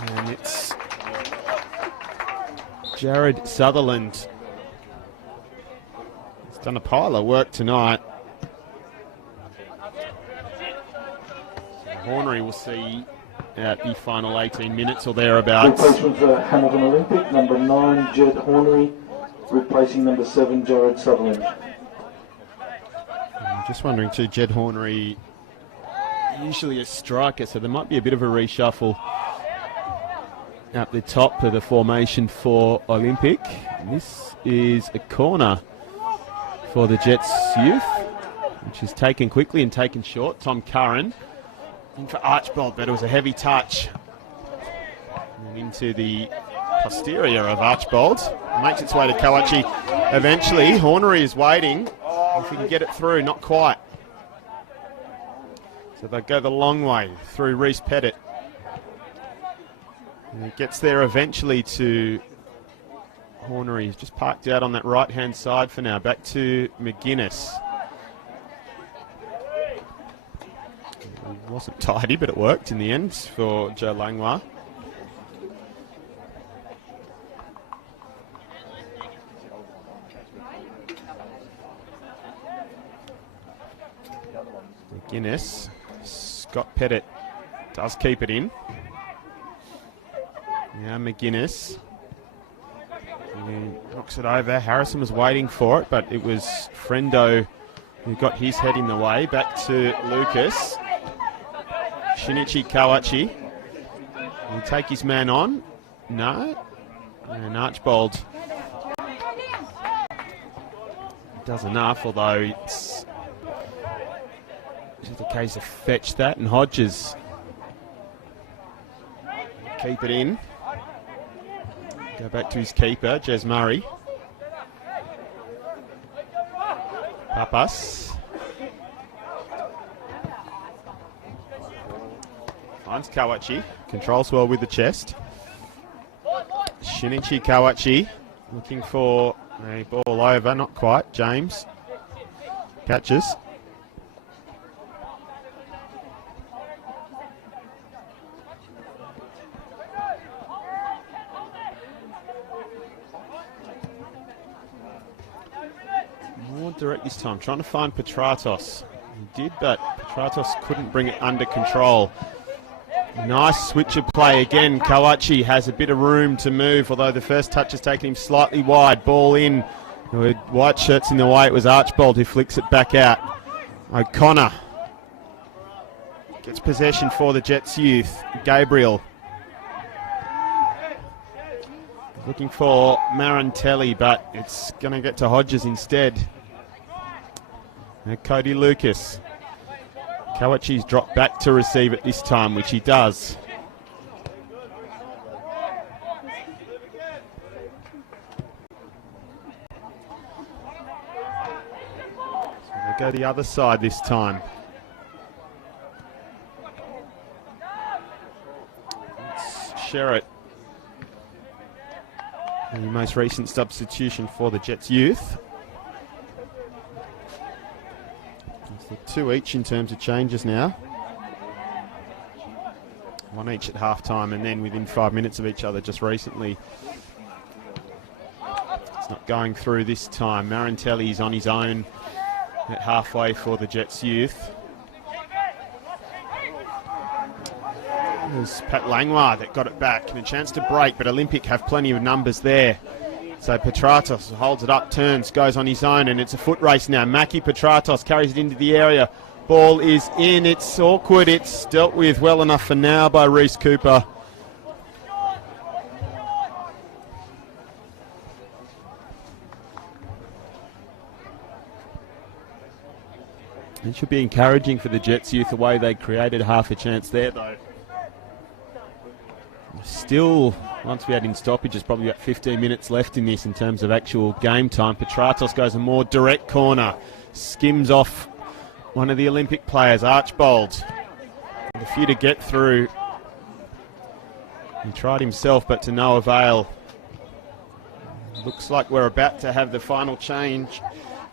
And it's Jared Sutherland. He's done a pile of work tonight. So Hornery will see at the final 18 minutes or thereabouts. Replacement for Hamilton Olympic, number 9, Jed Hornery, replacing number 7, Jared Sutherland. I'm just wondering too, Jed Hornery, usually a striker, so there might be a bit of a reshuffle at the top of the formation for Olympic. This is a corner for the Jets youth, which is taken quickly and taken short. Tom Curran in for Archbold, but it was a heavy touch. And into the posterior of Archbold. Makes its way to Kawachi. Eventually, Hornery is waiting. If he can get it through, not quite. So they go the long way through Reece Pettit. And it gets there eventually to Hornery. He's just parked out on that right-hand side for now. Back to McGuinness. It wasn't tidy, but it worked in the end for Joe Langlois. McGuinness. Scott Pettit does keep it in. Now McGuinness. He knocks it over. Harrison was waiting for it, but it was Frendo who got his head in the way. Back to Lucas. Shinichi Kawachi. Will he take his man on? No. And Archbold does enough, although it's just a case of fetch that, and Hodges keep it in. Go back to his keeper, Jez Murray. Papas. Finds Kawachi. Controls well with the chest. Shinichi Kawachi looking for a ball over, not quite. James catches. More direct this time, trying to find Petratos. He did, but Petratos couldn't bring it under control. Nice switch of play again. Kawachi has a bit of room to move, although the first touch has taken him slightly wide. Ball in. With white shirts in the way, it was Archbold who flicks it back out. O'Connor gets possession for the Jets youth. Gabriel looking for Marantelli, but it's going to get to Hodges instead. And Cody Lucas. Kawachi's dropped back to receive it this time, which he does. So they go the other side this time. It's Sherritt, the most recent substitution for the Jets youth. Two each in terms of changes now. One each at half-time, and then within 5 minutes of each other just recently. It's not going through this time. Marantelli's on his own at halfway for the Jets youth. It was Pat Langlois that got it back, and a chance to break, but Olympic have plenty of numbers there. So Petratos holds it up, turns, goes on his own, and it's a foot race now. Mackie Petratos carries it into the area. Ball is in. It's awkward. It's dealt with well enough for now by Reese Cooper. It should be encouraging for the Jets youth the way they created half a chance there, though. Still, once we add in stoppages, probably about 15 minutes left in this in terms of actual game time. Petratos goes a more direct corner, skims off one of the Olympic players, Archbold. And a few to get through. He tried himself, but to no avail. Looks like we're about to have the final change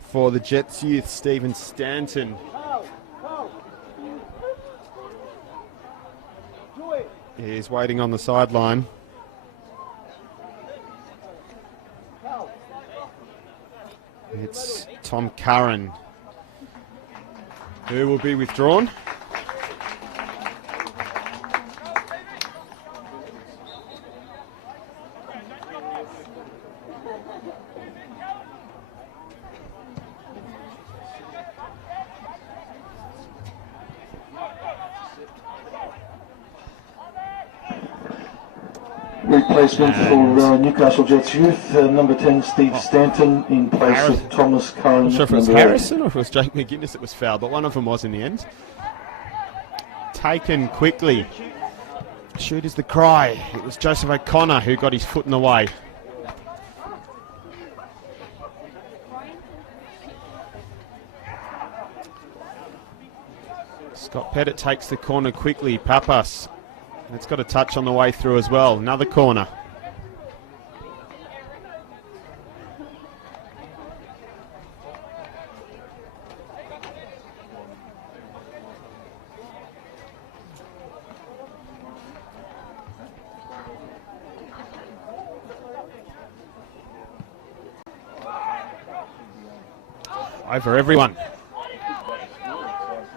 for the Jets youth. Stephen Stanton is waiting on the sideline. It's Tom Curran who will be withdrawn. Replacement for Newcastle Jets youth, number 10 Steve Stanton in place of Thomas Curran. I'm not sure if it was number 8. Harrison or if it was Jake McGuinness that was fouled, but one of them was in the end. Taken quickly. Shoot is the cry. It was Joseph O'Connor who got his foot in the way. Scott Pettit takes the corner quickly. Papas. It's got a touch on the way through as well. Another corner. Over everyone.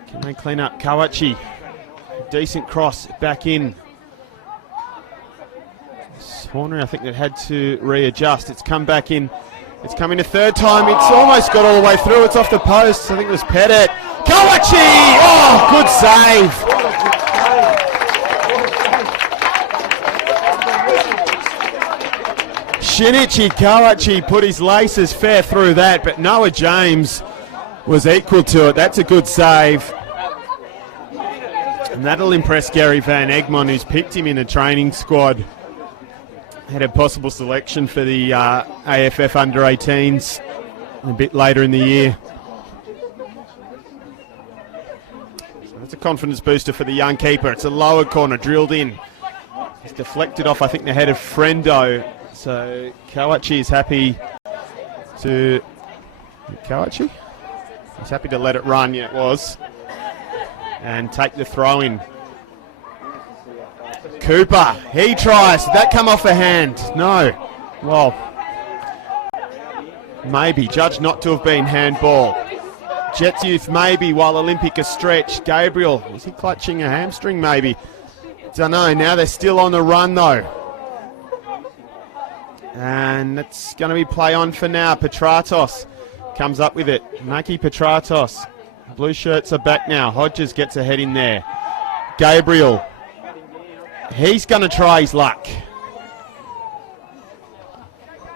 Can they clean up? Kawachi. Decent cross back in. Hornery, I think that had to readjust. It's come back in. It's coming a third time. It's almost got all the way through. It's off the post. I think it was Pettit. Kawachi! Oh, good save. Shinichi Kawachi put his laces fair through that, but Noah James was equal to it. That's a good save. And that'll impress Gary Van Egmond, who's picked him in a training squad. Had a possible selection for the AFF under-18s a bit later in the year. So that's a confidence booster for the young keeper. It's a lower corner, drilled in. It's deflected off, I think, the head of Friendo. So Kawachi is happy to... Kawachi? He's happy to let it run, yeah, it was. And take the throw in. Cooper, he tries. Did that come off a hand? No. Well, maybe. Judged not to have been handball. Jets youth maybe, while Olympic are stretched. Gabriel, is he clutching a hamstring maybe? Don't know. Now they're still on the run though. And it's going to be play on for now. Petratos comes up with it. Maki Petratos. Blue shirts are back now. Hodges gets ahead in there. Gabriel. He's going to try his luck.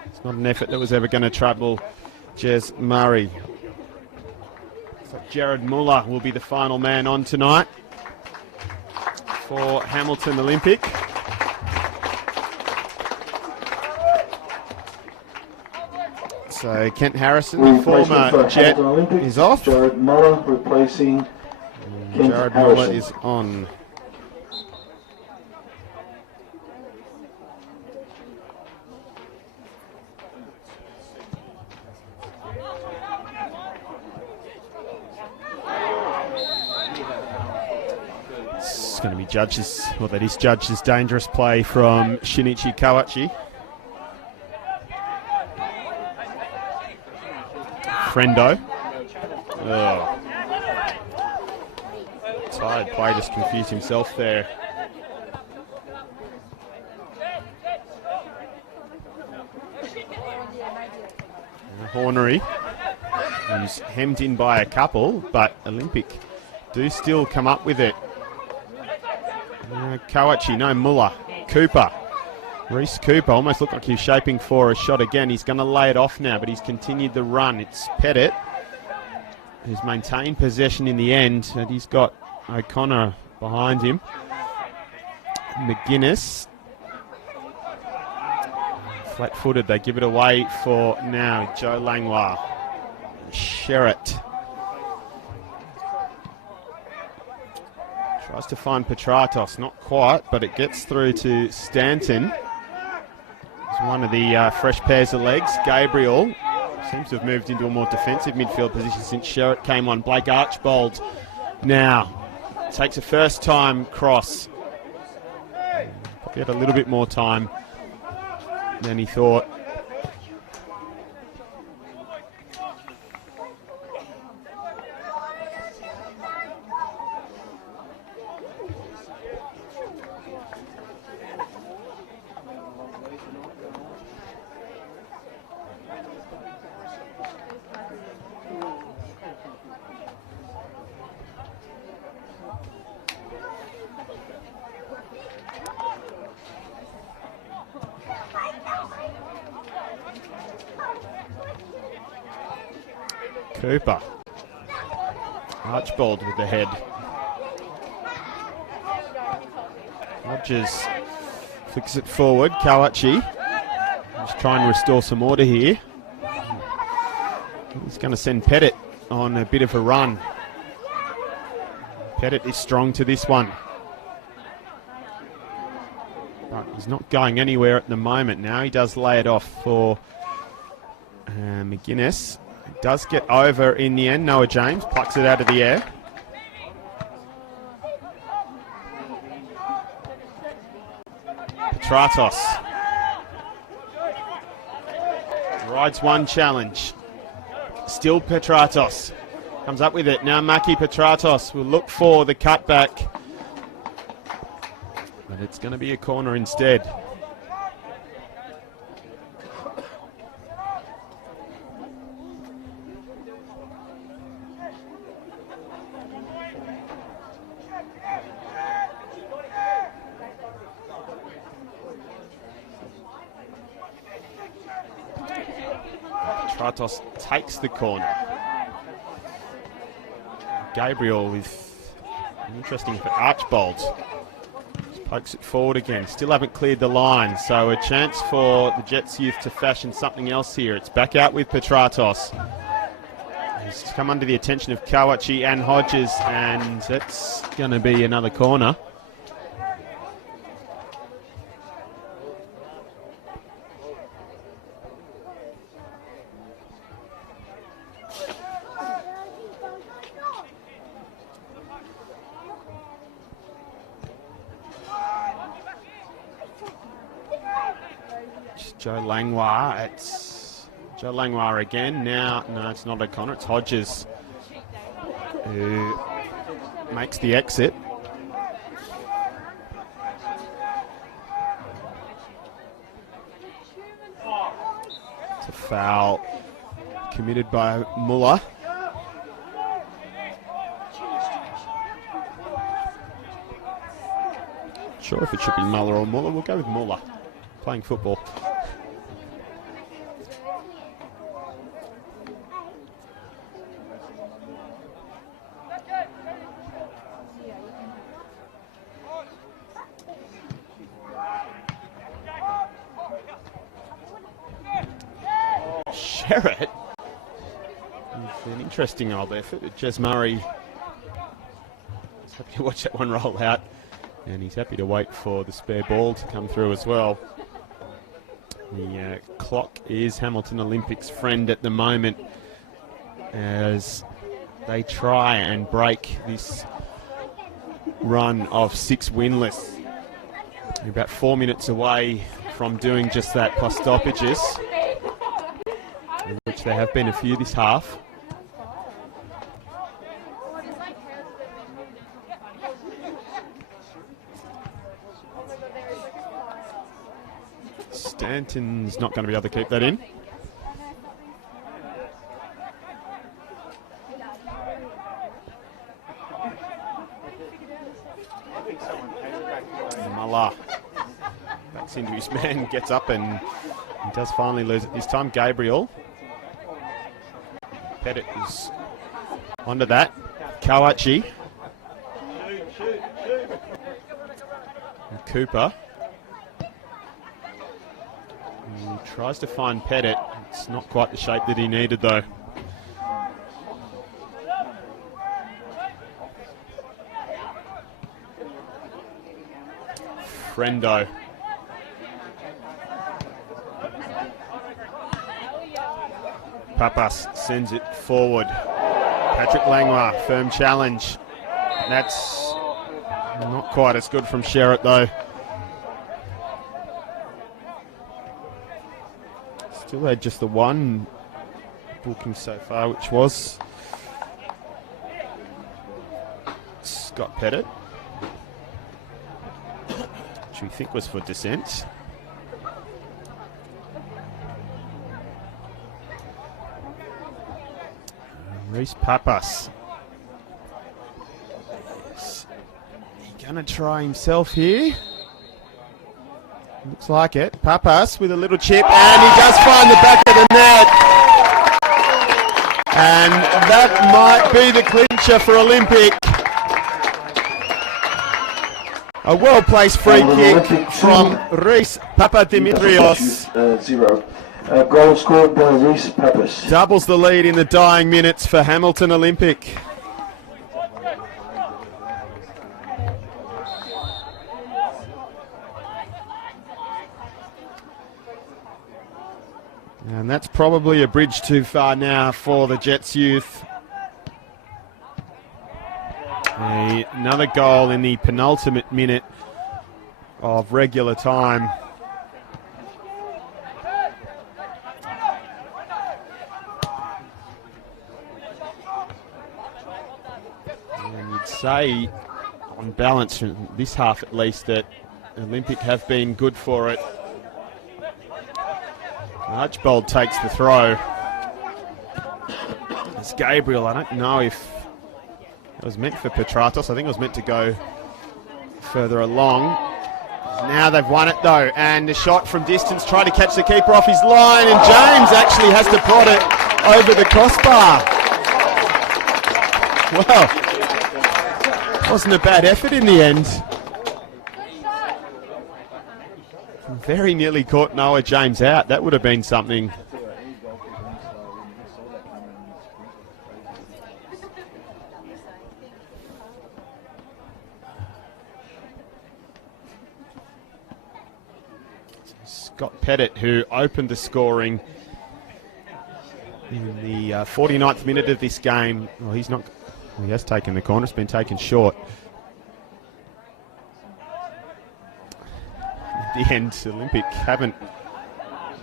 It's not an effort that was ever going to trouble Jez Murray. So Jared Muller will be the final man on tonight for Hamilton Olympic. So Kent Harrison, the former Jet, is off. Jared Muller replacing Kent Jared Harrison. Muller is on. It's going to be Judge's, well, that is Judge's dangerous play from Shinichi Kawachi. Friendo. Oh. Tired play, just confused himself there. And Hornery, who's hemmed in by a couple, but Olympic do still come up with it. Kawachi, no, Muller. Cooper. Reese Cooper almost looked like he was shaping for a shot again. He's going to lay it off now, but he's continued the run. It's Pettit who's maintained possession in the end, and he's got O'Connor behind him. McGuinness. Flat-footed, they give it away for now. Joe Langlois. Sherritt. Tries to find Petratos, not quite, but it gets through to Stanton. It's one of the fresh pairs of legs. Gabriel seems to have moved into a more defensive midfield position since Sherritt came on. Blake Archbold now takes a first-time cross. Probably had a little bit more time than he thought. Cooper. Archbold with the head. Hodges flicks it forward. Kawachi just trying to restore some order here. He's going to send Pettit on a bit of a run. Pettit is strong to this one. But he's not going anywhere at the moment now. He does lay it off for McGuinness. Does get over in the end. Noah James plucks it out of the air. Petratos rides one challenge. Still Petratos comes up with it. Now Maki Petratos will look for the cutback, but it's going to be a corner instead. Petratos takes the corner. Gabriel with Interesting for Archbold. Just pokes it forward again. Still haven't cleared the line, so a chance for the Jets youth to fashion something else here. It's back out with Petratos. He's come under the attention of Kawachi and Hodges, and that's going to be another corner. Joe Langlois, it's Joe Langlois again. Now, no, it's not O'Connor, it's Hodges who makes the exit. It's a foul committed by Muller. Sure if it should be Muller or Muller. We'll go with Muller, playing football. Sherritt. An interesting old effort. Jez Murray is happy to watch that one roll out, and he's happy to wait for the spare ball to come through as well. The clock is Hamilton Olympics' friend at the moment as they try and break this run of 6 winless. They're about 4 minutes away from doing just that, plus stoppages, which there have been a few this half. Stanton's not going to be able to keep that in. Muller backs into his man, gets up, and he does finally lose it this time. Gabriel. Pettit is onto that. Kawachi. And Cooper. He tries to find Pettit. It's not quite the shape that he needed, though. Frendo. Papas sends it forward. Patrick Langlois, firm challenge. That's not quite as good from Sherritt, though. Still had just the one booking so far, which was Scott Pettit, which we think was for dissent. Reese Papas. Is he going to try himself here? Looks like it. Papas with a little chip, and he does find the back of the net. And that might be the clincher for Olympic. A well-placed free kick from Reese Papadimitrios. 0. Goal scored by Reese Papas. Doubles the lead in the dying minutes for Hamilton Olympic. And that's probably a bridge too far now for the Jets youth. Another goal in the penultimate minute of regular time. And you'd say, on balance, in this half at least, that Olympic have been good for it. Archbold takes the throw. It's Gabriel. I don't know if it was meant for Petratos. I think it was meant to go further along. Now they've won it though, and a shot from distance, trying to catch the keeper off his line, and James actually has to prod it over the crossbar. Well, Wasn't a bad effort in the end. Very nearly caught Noah James out. That would have been something. Scott Pettit, who opened the scoring in the 49th minute of this game. Well, he has taken the corner. It's been taken short. At the end, Olympic haven't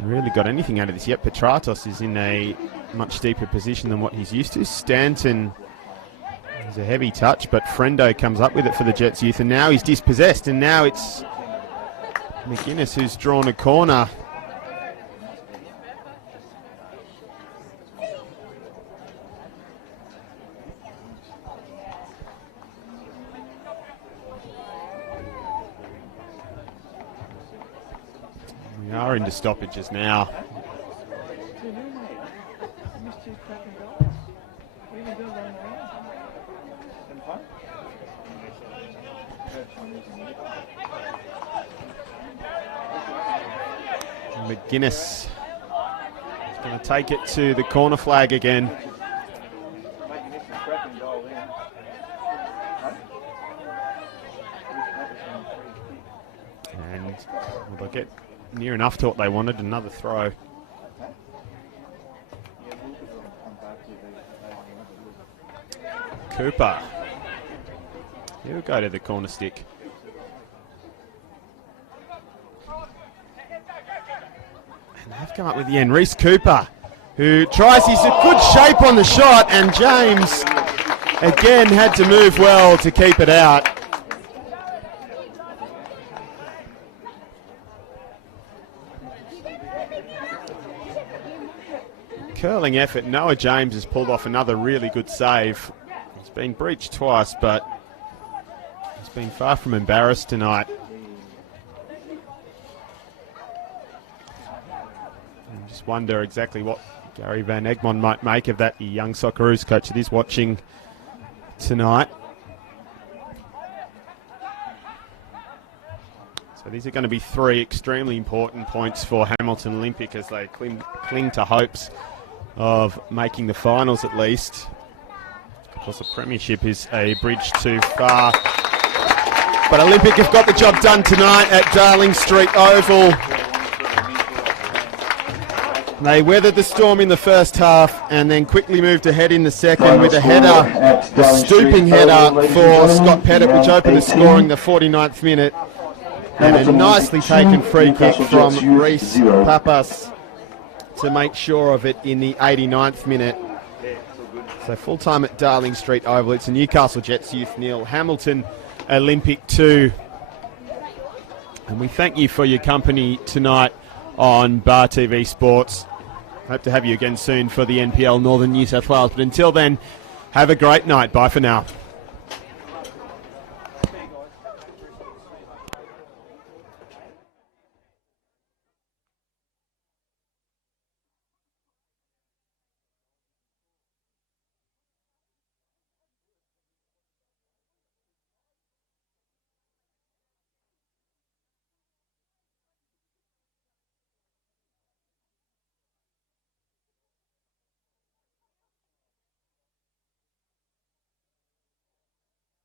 really got anything out of this yet. Petratos is in a much deeper position than what he's used to. Stanton is a heavy touch, but Frendo comes up with it for the Jets youth, and now he's dispossessed, and now it's McGuinness who's drawn a corner. We are into stoppages now. McGuinness is going to take it to the corner flag again. And will they get near enough to what they wanted? Another throw. Cooper. He'll go to the corner stick. And they've come up with the end. Reese Cooper, who tries, he's in good shape on the shot, and James again had to move well to keep it out. Curling effort. Noah James has pulled off another really good save. He's been breached twice, but he's been far from embarrassed tonight. I just wonder exactly what Gary Van Egmond might make of that. The young Socceroos coach that is watching tonight. So these are going to be three extremely important points for Hamilton Olympic as they cling to hopes of making the finals at least. Of course, the premiership is a bridge too far. But Olympic have got the job done tonight at Darling Street Oval. They weathered the storm in the first half and then quickly moved ahead in the second with a header, a stooping header for Scott Pettit, which opened the scoring the 49th minute. And a nicely taken free kick from Reese Papas to make sure of it in the 89th minute. So full time at Darling Street Oval. It's a Newcastle Jets youth 0, Hamilton Olympic 2. And we thank you for your company tonight on Bar TV Sports. Hope to have you again soon for the NPL Northern New South Wales. But until then, have a great night. Bye for now.